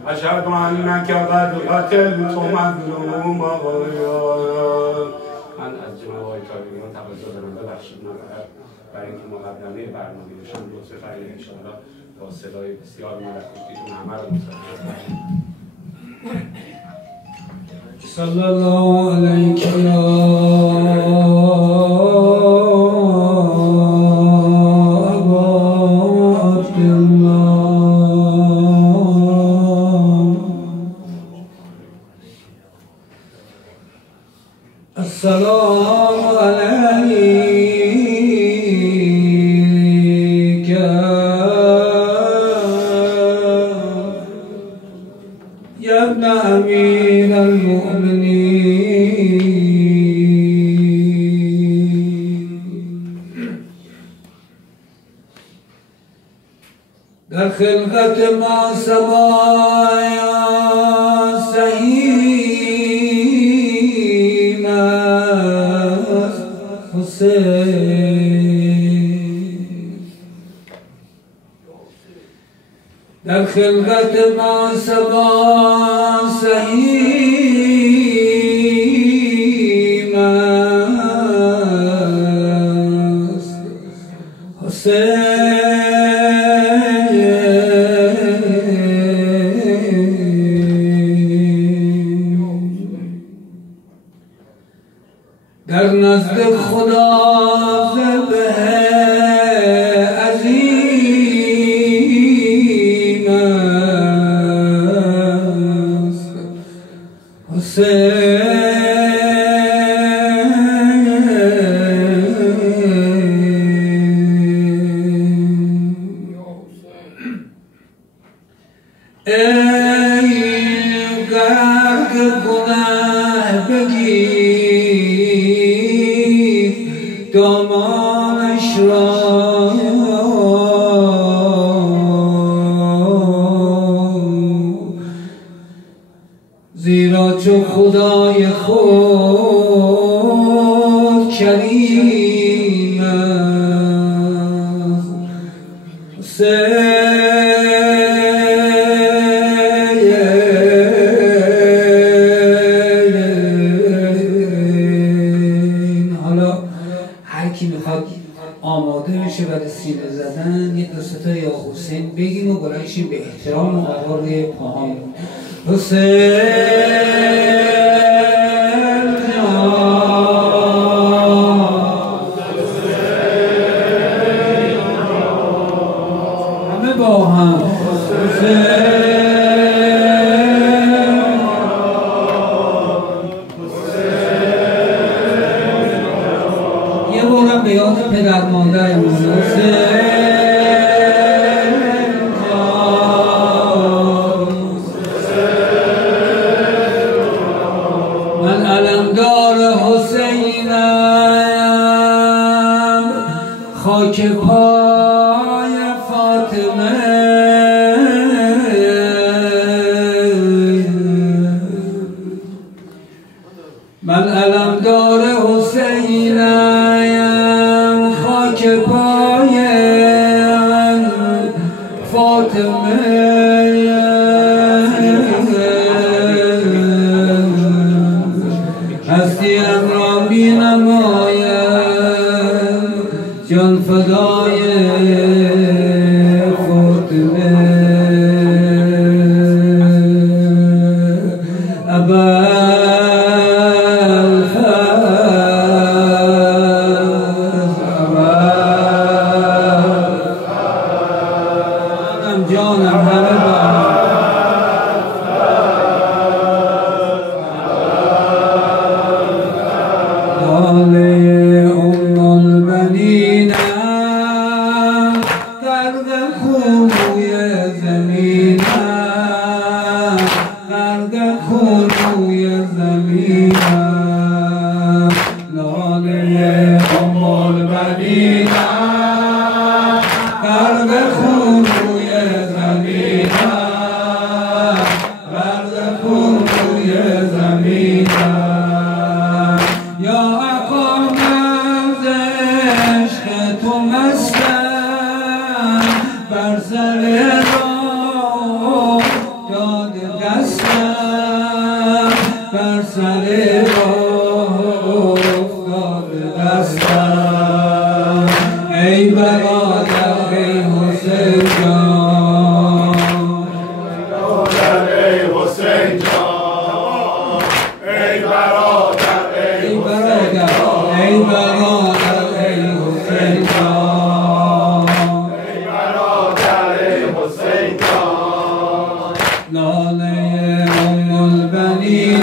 اشهد انک قد قتلت مظلوما من از جناب آقای طالبیان تقاضا دارم ببخشید برای اینکه مقدمه برنامه بشم لطف فرمایید ان شاءالله با صدای بسیار ملکوتیتون همه رو مصاحبه صلی الله علیک یا ابا عبدالله السلام علیک یا ابن امیر المؤمنین در خلقت ما سبایا سهیم است حسین در خلقت ما سبا سهیم است حسین در نزد خدا ذبح عظیم است حسین ای غرق گناه بگیر دامانش را زیرا چو خدای خود کریم است حسین بگیم و بلند شیم به احترام آقا روی پاهامون. حسین همه با هم یه بارم به یاد پدر مادرمون من علمدار حسینم خاک پای فاطمه من علمدار حسینم خاک پای فاطمه هستیم را می نمایم جان فدای فاطمه جانم همه بر سر راه داد دستم بر سر راه داد دستم ای برادر ای حسین جان ای حسین جان ای برادر ای برادر ای برادر ای حسین جان لاله ام البنینم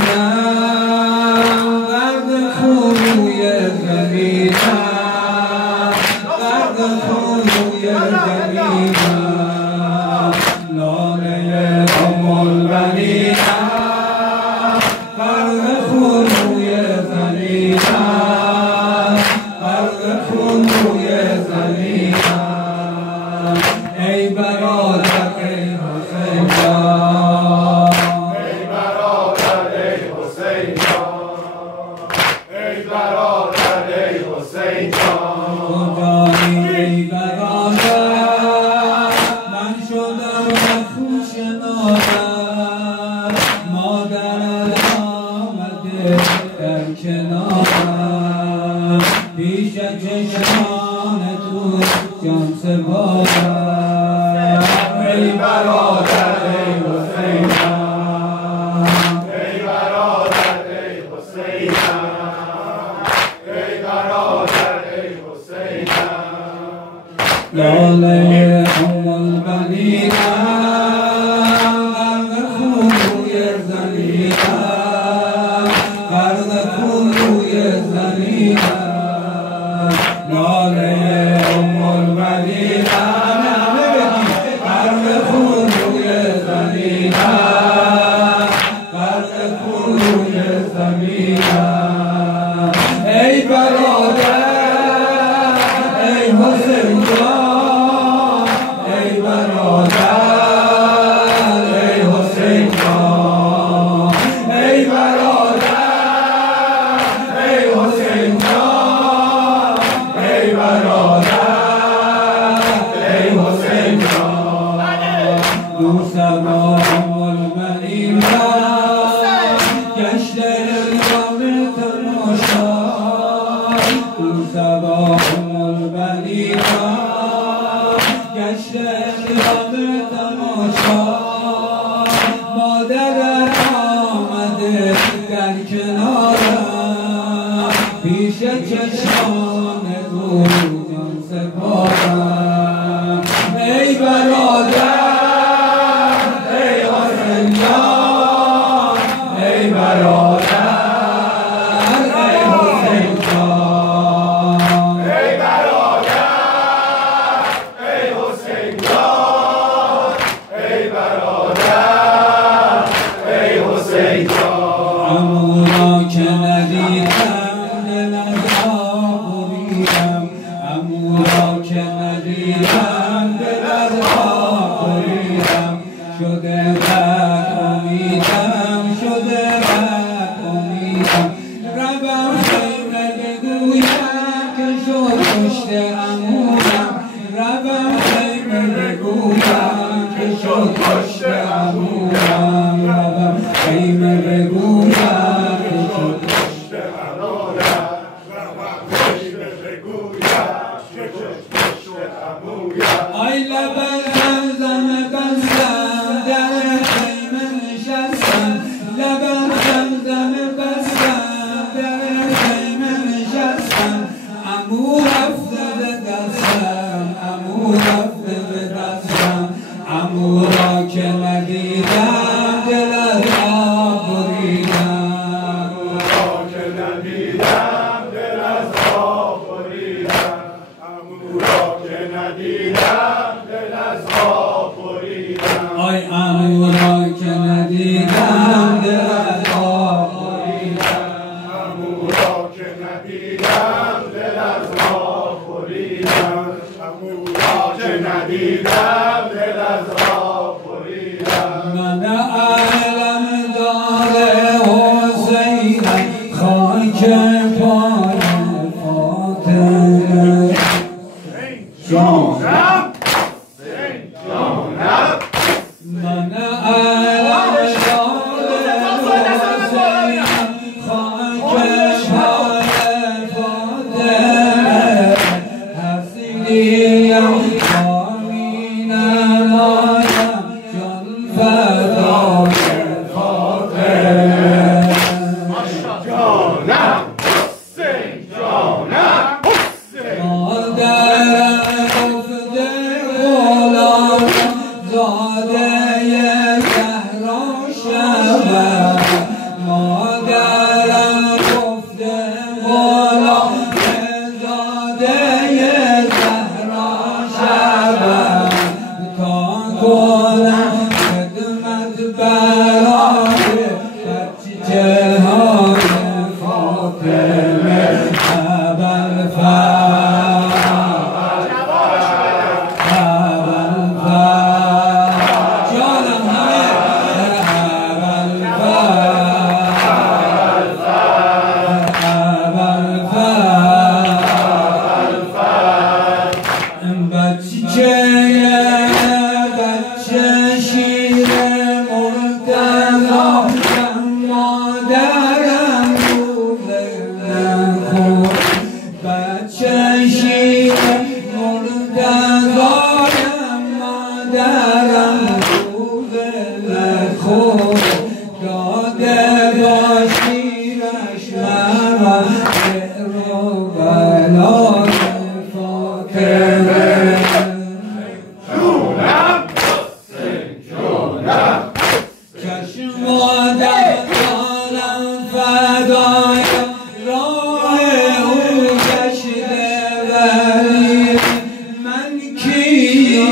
غرق خونوی زمینم غرق خونوی زمینم لاله ام البنینم غرق خونوی زمینم غرق خونوی زمینم ای برادر ای حسین جان ای برادر ای حسین جان کجایی ای برادر من شدم خوش نادر مادرت آمده در کنارم پیش چشمان تو جان سپارم ای برادر ای حسین جان ای برادر ای حسین ای برادر ای حسین لاله ام البنینم غرق خونوی زمینم غرق خونوی زمینم لاله ام البنینم غرق خونوی زمینم غرق خونوی زمینم ای برادر ای حسین جان ای برادر ای حسین جان ای برادر ای حسین جان ای برادر ای حسین جان دوستم ام البنینم گشته رام تماشا دوستم ام البنینم گشته رام جان سپارم ای برادر ای حسین جان ای برادر ای حسین جان ای برادر ای حسین جان ای برادر ای حسین جان عمو را که ندیدم دل از آب بریدم عمو را که ندیدم دل از آب بریدم شده بد امیدم شده بد امیدم ربم خیمه بگویم که شد پشت عمویم ربم خیمه بگویم که شد پشت عمویم ربم خیمه بگویم که شد پشت عمویم آی لبن زمزم بستم در خیمه نشستم لبن زمزم بستم در خیمه نشستم عمو رفته به دستم عمو رفته به دستم عمو را که ندیدم دل از آب بریدم عمو را که ندیدم دل از آب بریدم عمو را که ندیدم دل از آب بریدم آی عمو را که ندیدم دل از آب بریدم عمو را که ندیدم دل از آب بریدم عمو را که ندیدم دل از آب بریدم من علم دار حسینم خاک پای فاطمه جانم جانم من علم دار حسینم خاک پای فاطمه حسینیم آمینم آیم جان فدای فاطمه جانم حسین جانم مادرم گفته غلام زاده زهرا شود مادرم گفته غلام زاده زهرا شود تا کنم خدمت برای بچه های فاطمه بچه شیر مرتضی مادرم بچه شیر مرتضایم مادرم خود داده باشیرش مرم رو بلای فاطمه جونم جونم چشم دارم فدای راه او گشته ولی من کی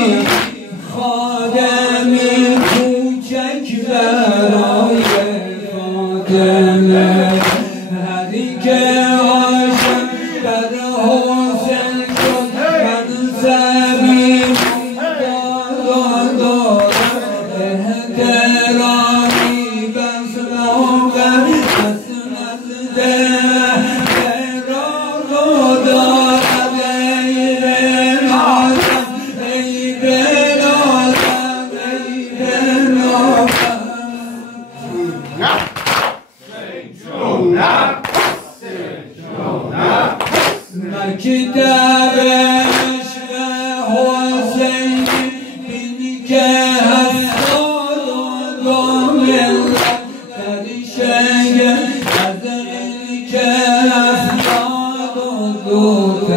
خادمی کوچک برای فاطمه هری که عاشق بر حسین شد من سبیل دارم احترامی بس نوگر بس نزده را دارم ای بنازم ای بنازم ای بنازم مکتب عشق حسین بین که 72 ملت در شهر از این که 72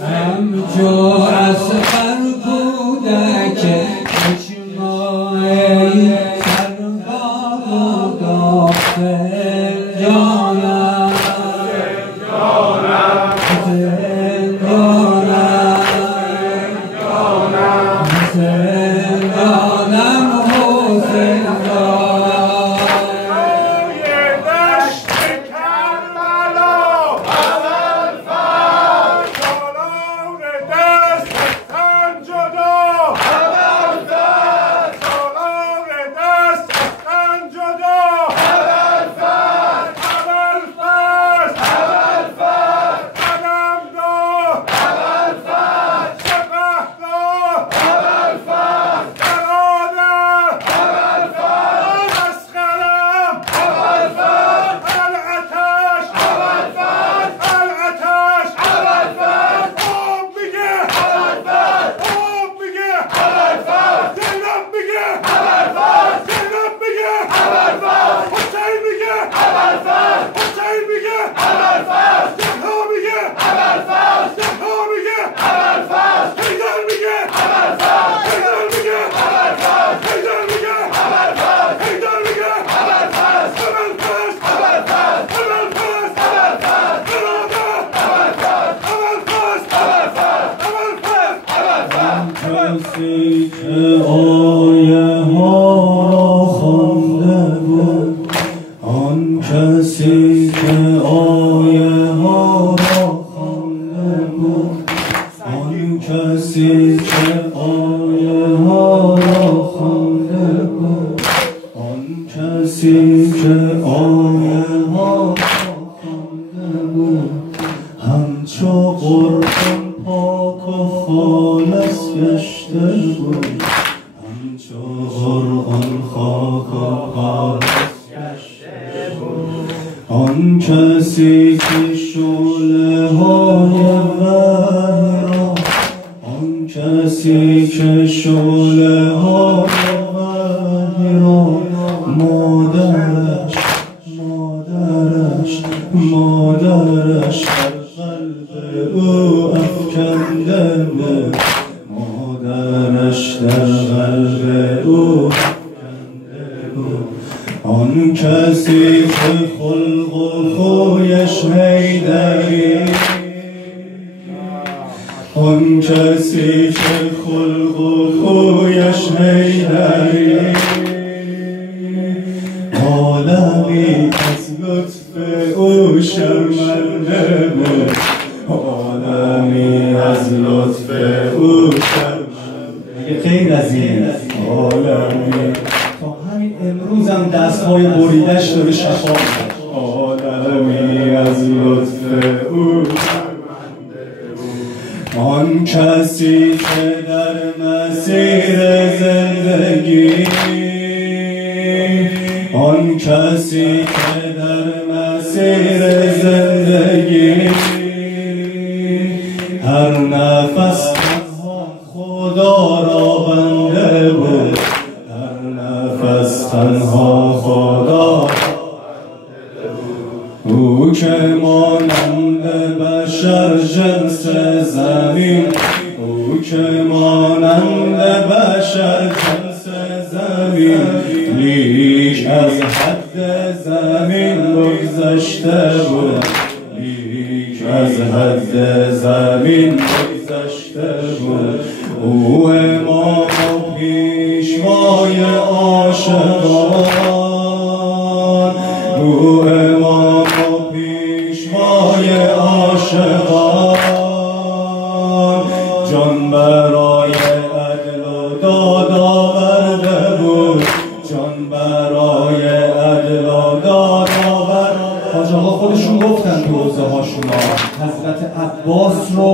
همچو اصغر کودک چشمای سرگاه و داخل جانم کسی که آیه ها را خوانده بود، آن کسی که آیه ها را خوانده بود، آن کسی که آیه ها را خوانده بود، آن کسی که آیه ها را خوانده بود، همچو قرآن پاک و خالص گشته بود، همچو قرآن خاک و خالص گشته بود. آن کسی که شعله های وحی را، آن کسی که شعله های وحی را مادرش قلب او افکنده بود، مادرش در قلب او افکنده بود. آن کسی که خلق و خویش حیدری، آن کسی که خلق و خویش حیدری، عالمی از لطف او شرمنده بود، عالمی از لطف او شرمنده. غیر از این عالمی تا همین امروز هم دستهای بریدش داره شفا میده، عالمی از لطف او شرمنده بود. آن کسی که در مسیر زندگی، آن کسی که در مسیر زندگی هر نفس تنها خدا را بنده بود، هر نفس تنها خدا را بنده بود. او که مانند بشر جنس زمین، او که مانند بشر جنس زمین، لیک از حد زمین بگذشته بود، لیک از حد زمین بگذشته بود. او امام و پیشوای عاشقان، او امام و پیشوای عاشقان، جان برای عدل و داد آورده بود، جان برای عدل و داد آورده. حاج آقا خودشون گفتن تو حوزه هاشون حضرت عباس رو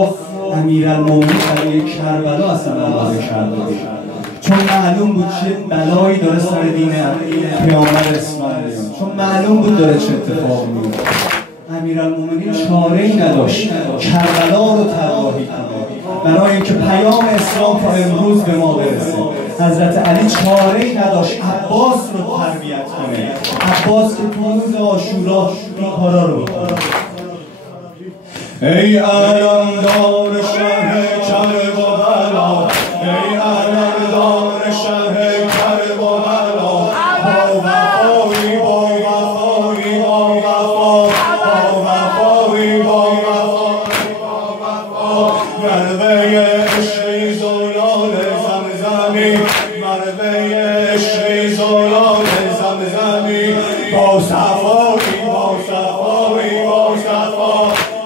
امیرالمومنین برای کربلا اصلا آماده کرده بود، چون معلوم بود چه بلایی داره سر دین پیامبر اسلام میاد، چون معلوم بود داره چه اتفاقی میفته. امیرالمومنین چاره‌ای نداشت کربلا رو طراحی کنه برای اینکه پیام اسلام تا امروز به ما برسه. حضرت علی چاره‌ای نداشت عباس رو تربیت کنه، عباس که تو روز عاشورا این کارا رو میکنه. ای علمدار شهر کربلا، ای علمدار شهر کربلا، با وفایی با وفایی با وفا، با وفایی با وفایی با وفا، مروه عشقی زلال زمزمی، مروه عشقی زلال زمزمی، با صفایی با صفایی با صفا،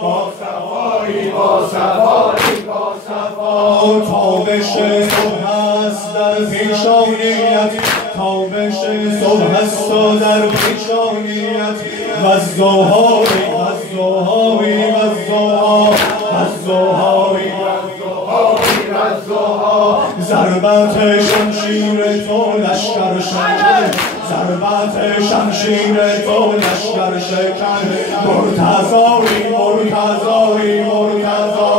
با صفایی با صفایی با صفا، تابش صبح است در پیشانیت، تابش صبح است در پیشانیت، والضحی والضحی والضحی والضحی ضربت شمشیر تو لشکر شکن، ضربت شمشیر تو لشکر شکن، مرتضایی مرتضایی مرتضا،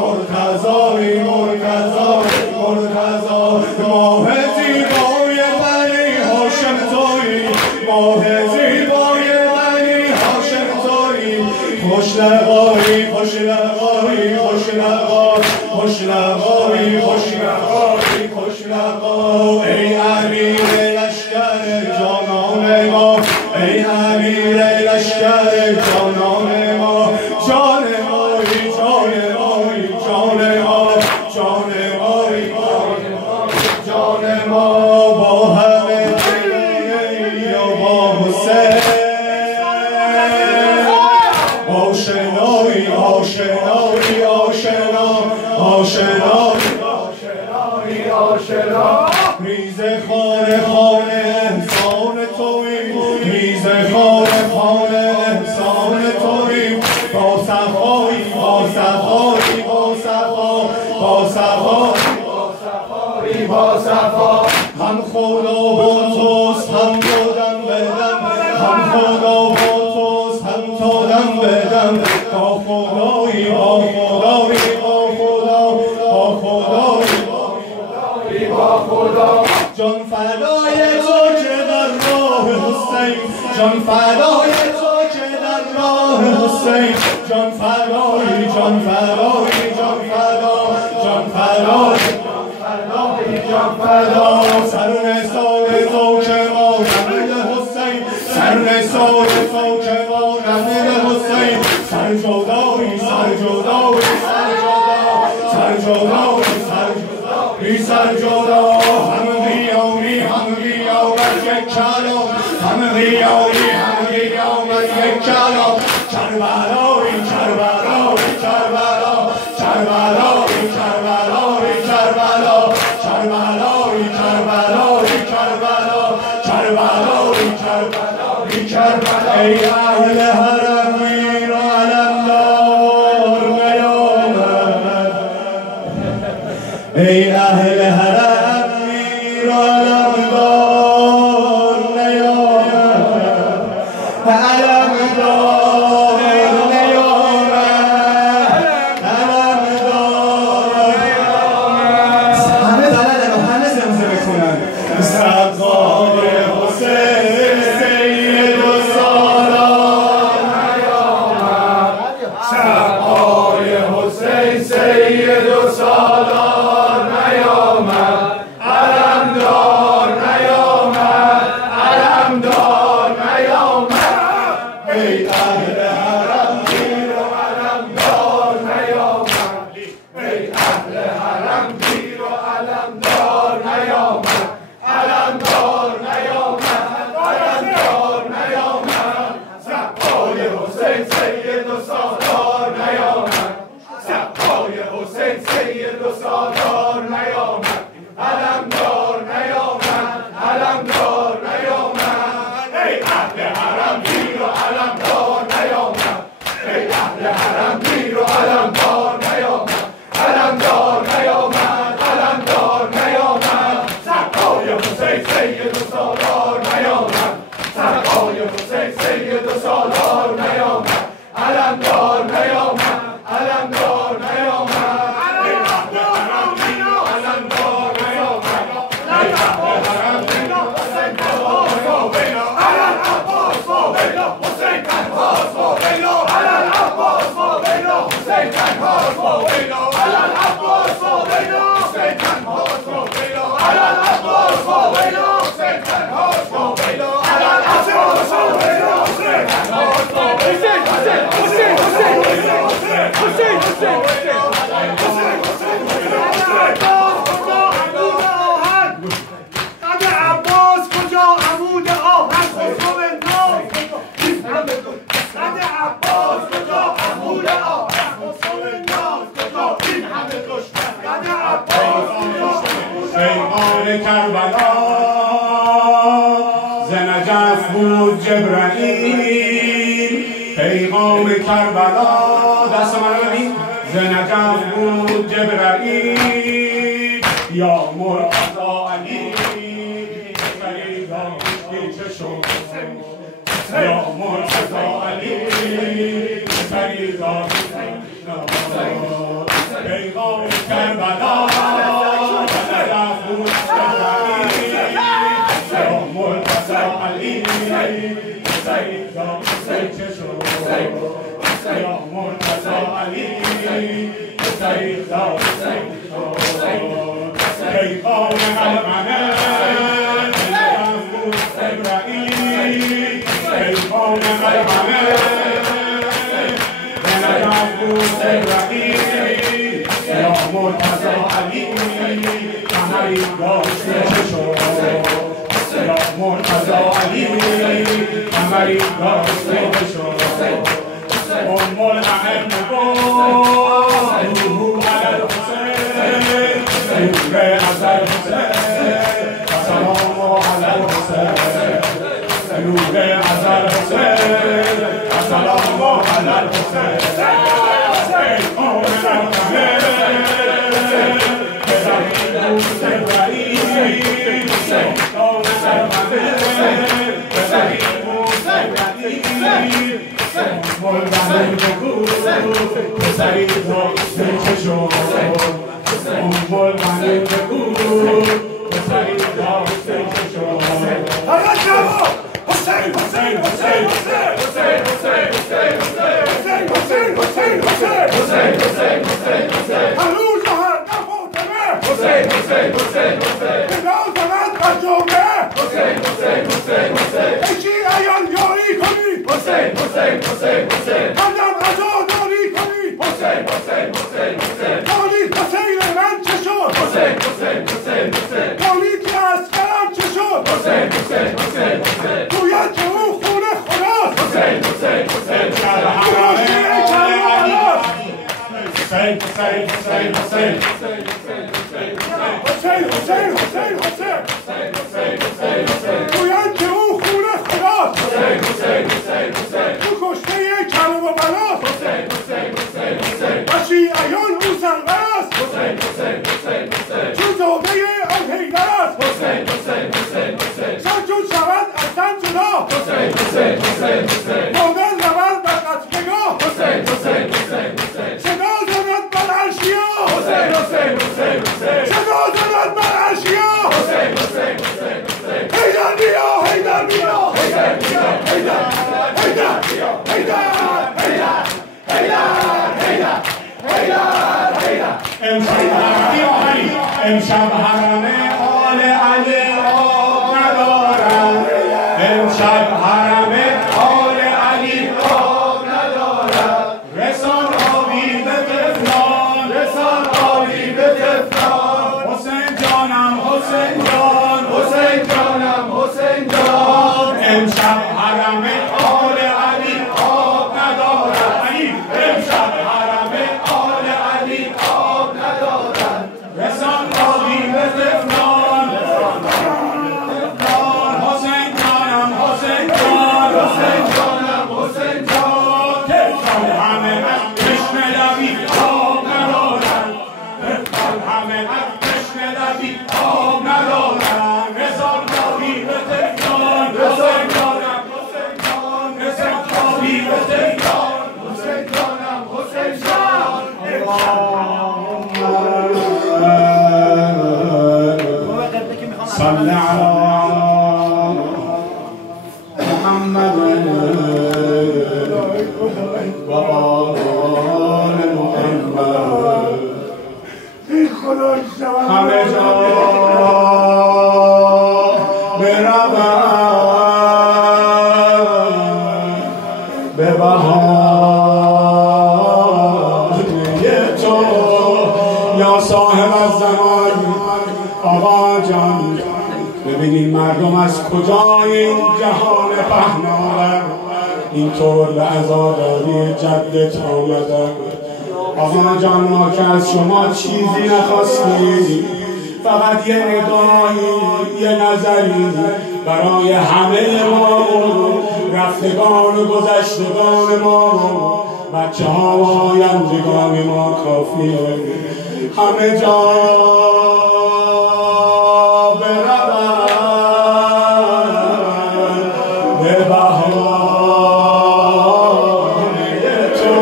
مرتضایی مرتضایی مرتضا، ماه زیبای بنی هاشم تویی، ماه زیبای بنی هاشم تویی، خوش لقایی خوش لقایی خوش لقا، خوش لقایی خوش لقایی خوش لقا، ای امیر لشکر جانان ما، ای امیر لشکر جانان ما، جان مایی جان مایی جان ما، جان مایی جان ما، با همه دلانه یا با حسین آشنایی آشنایی آشنا آشنایی آشنایی آشنا، ریز خانه خانه احسان تویی، ریز خانه خانه احسان تویی، با صفایی با صفایی با صفا، با صفایی با صفایی با صفا، هم خدا با توست هم دادم بدم، هم خدا با توست هم دادم بدم، با خدایی با خدایی با خدا، با خدایی با خدا، جان فدای تو که در راه حسین، جان فدای تو که در راه حسین، جان فدایی جان فدایی جان فدا، جان فدایی جان فدا، سر نثار تو که مانند حسین، سر نثار تو که مانند حسین، سر جدایی سر جدایی سر جدا، سر جدایی سر جدایی سر جدا، هم قیامی هم قیامت یک کلام، هم قیامی هم قیامت یک کلام، کربلایی کربلایی کربلا، کربلایی کربلایی کربلا، کربلایی کربلایی کربلا، کربلایی کربلایی کربلا، ای اهل حرم میر و علمدار نیامد، ای اهل حرم میر و علمدار نیامد، علمدار نیامد، علمدار نیامد، همه بلدن و همه زمزمه کنن، سقای حسین سید و سالار نیامد، سقای حسین سید و سالار نیامد، علمدار نیامد، علمدار نیامد، ای اهل حرم گیر و علمدار نیامد، ای اهل حرم گیر و علمدار نیامد، علمدار نیامد، علمدار نیامد، سقای حسین سید و سالار نیامد، سقای حسین سید و سالار نیامد، علمدار نیامد، علمدار نیامد، ای اهل حرم گیر و علمدار نیامد، ای اهل حرم گیر و علمدار نیامد، علمدار نیامد، علمدار نیامد، سقای حسین سید و سالار نیامد، سقای حسین سید و سالار نیامد، علمدار نیامد، علمدار نیامد، ای اهل حرم پیمان کربلا ز نجف بود جبرائیل پیغام کربلا دست من رو ببین ز نجف بود جبرائیل یا مرتضی علی فریدا چه شد یا مرتضی علی فریدا پیغام کربلا امشب حرم آل علی آب ندارم امشب حرم آل علی آب ندارم رسان آبی به طفلان رسان آبی به طفلان حسین جانم حسین جان حسین جانم حسین جان امشب حرم آل علی آب ندارم امشب حرم آل علی آب ندارم رسان آبی به طفلان حسین جانم حسین جان حسین جانم حسین جان طفلان همه از چشم لبی آب ندارن طفلان همه از چشم لبی آب ندارن رسان آبی به طفلان حسین جانم حسین جان رسان آبی به طفلان حسین جانم حسین جان صل على محمد وآل محمد همه جا بروم به بهانه تو یا صاحب الزمان. آقا جان ببینین مردم از کجا این جهان پهناور اینطور به عزاداری جدت آمدن. آقا جان ما که از شما چیزی نخواستیم، فقط یه نگاهی، یه نظری برای همه ما رفتگان و گذشتگان ما بچه ها و آیندگان ما کافیه. همه جا بروم به بهانه تو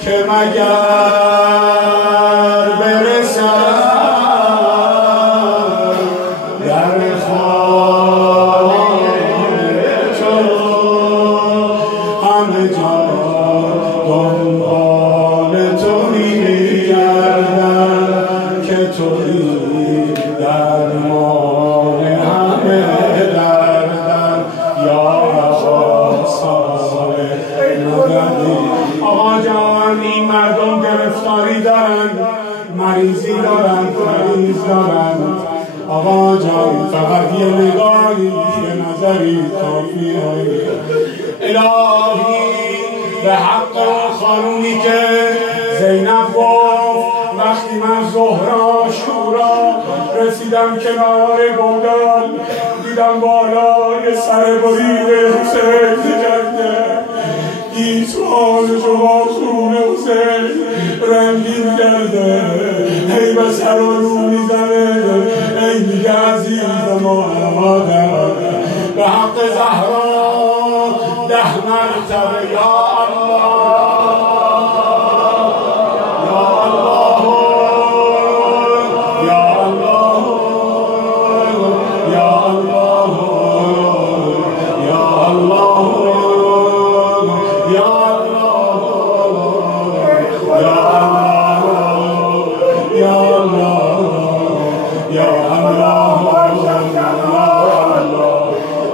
که مگر برسم در خانه تو. همه جا دنبال تو میگردم که تویی درمان همه دردم یا صالح مددی. آقا جان این مردم گرفتاری دارن، مریضی دارن، مریض دارن. آقا جان فقط یه نگاهی، یه نظری کافیه. الهی به حق خانومی که زینب گفت وقتی من زهرا شورا رسیدم کنار گودال دیدم بالای سر بریده حسین کرده گیسوان شما خون حسین رنگین کرده هی به سر و رو میزنه ای میگه عزیزم و مادر به حق زهرا 10 مرتبه یا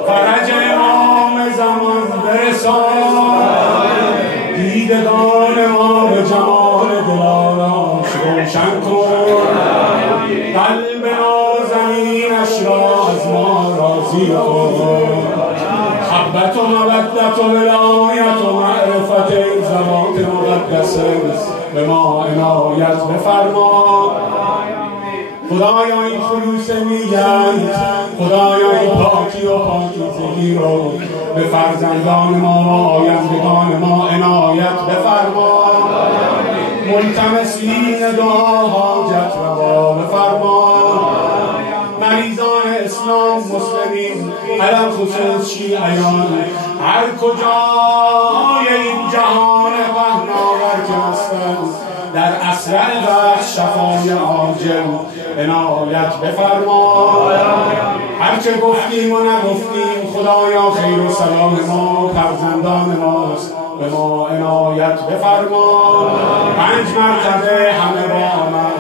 فرج امام زمان برسان دیدگان ما به جمال دلارش روشن کن قلب نازنینش را از ما راضی کن محبت و مودت و ولایت و معرفت این ذوات مقدسه به ما عنایت بفرما. خدایا این خلوص نیت، خدایا این پاکی و پاکیزگی رو به فرزندان ما و آیندگان ما عنایت بفرما. ملتمسین دعا حاجت روا بفرما. مریضان اسلام مسلمین علم خصوص شیعیان هر کجای این جهان پهناور که هستند در اسرع وقت شفای عاجل عنایت بفرما. هرچه گفتیم و نگفتیم خدایا خیر و صلاح ما فرزندان ماست به ما عنایت بفرما. 5 مرتبه همه با من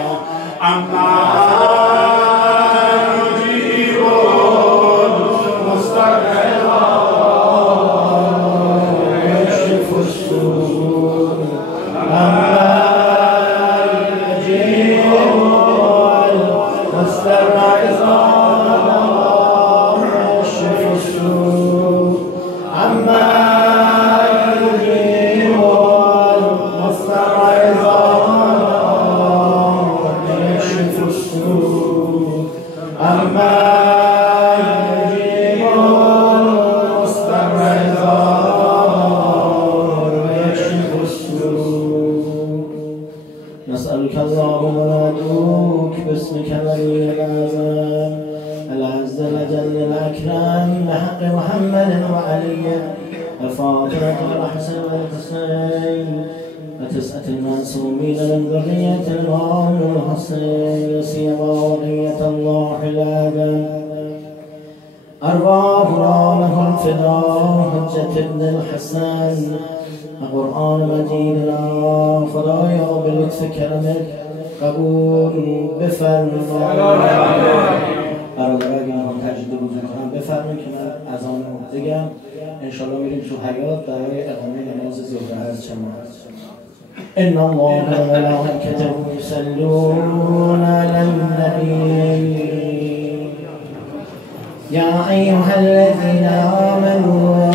اما یجیب مستقلا یکشف الصدور نسألك اللهم وندعوك باسمك العلي الأعظم العز الأجل الأكرم بحق محمد وعلي وفاطمة والحسن والحسين وتسعة المعصومين من ذرية الإمام الحسين سيما ولية الله الآدم أرواحنا له الفداء حجة ابن الحسن قرآن مجيدنا خدایا به لطف کرمت قبول بفرمایید. برادر اگه من تجدید وضو کنم بفرمایید که من اذان رو بگم. انشالله میریم تو حیاط برای اقامه نماز ظهر هر چند. إن الله وملائكته يصلون على النبي يا أيها الذين آمنوا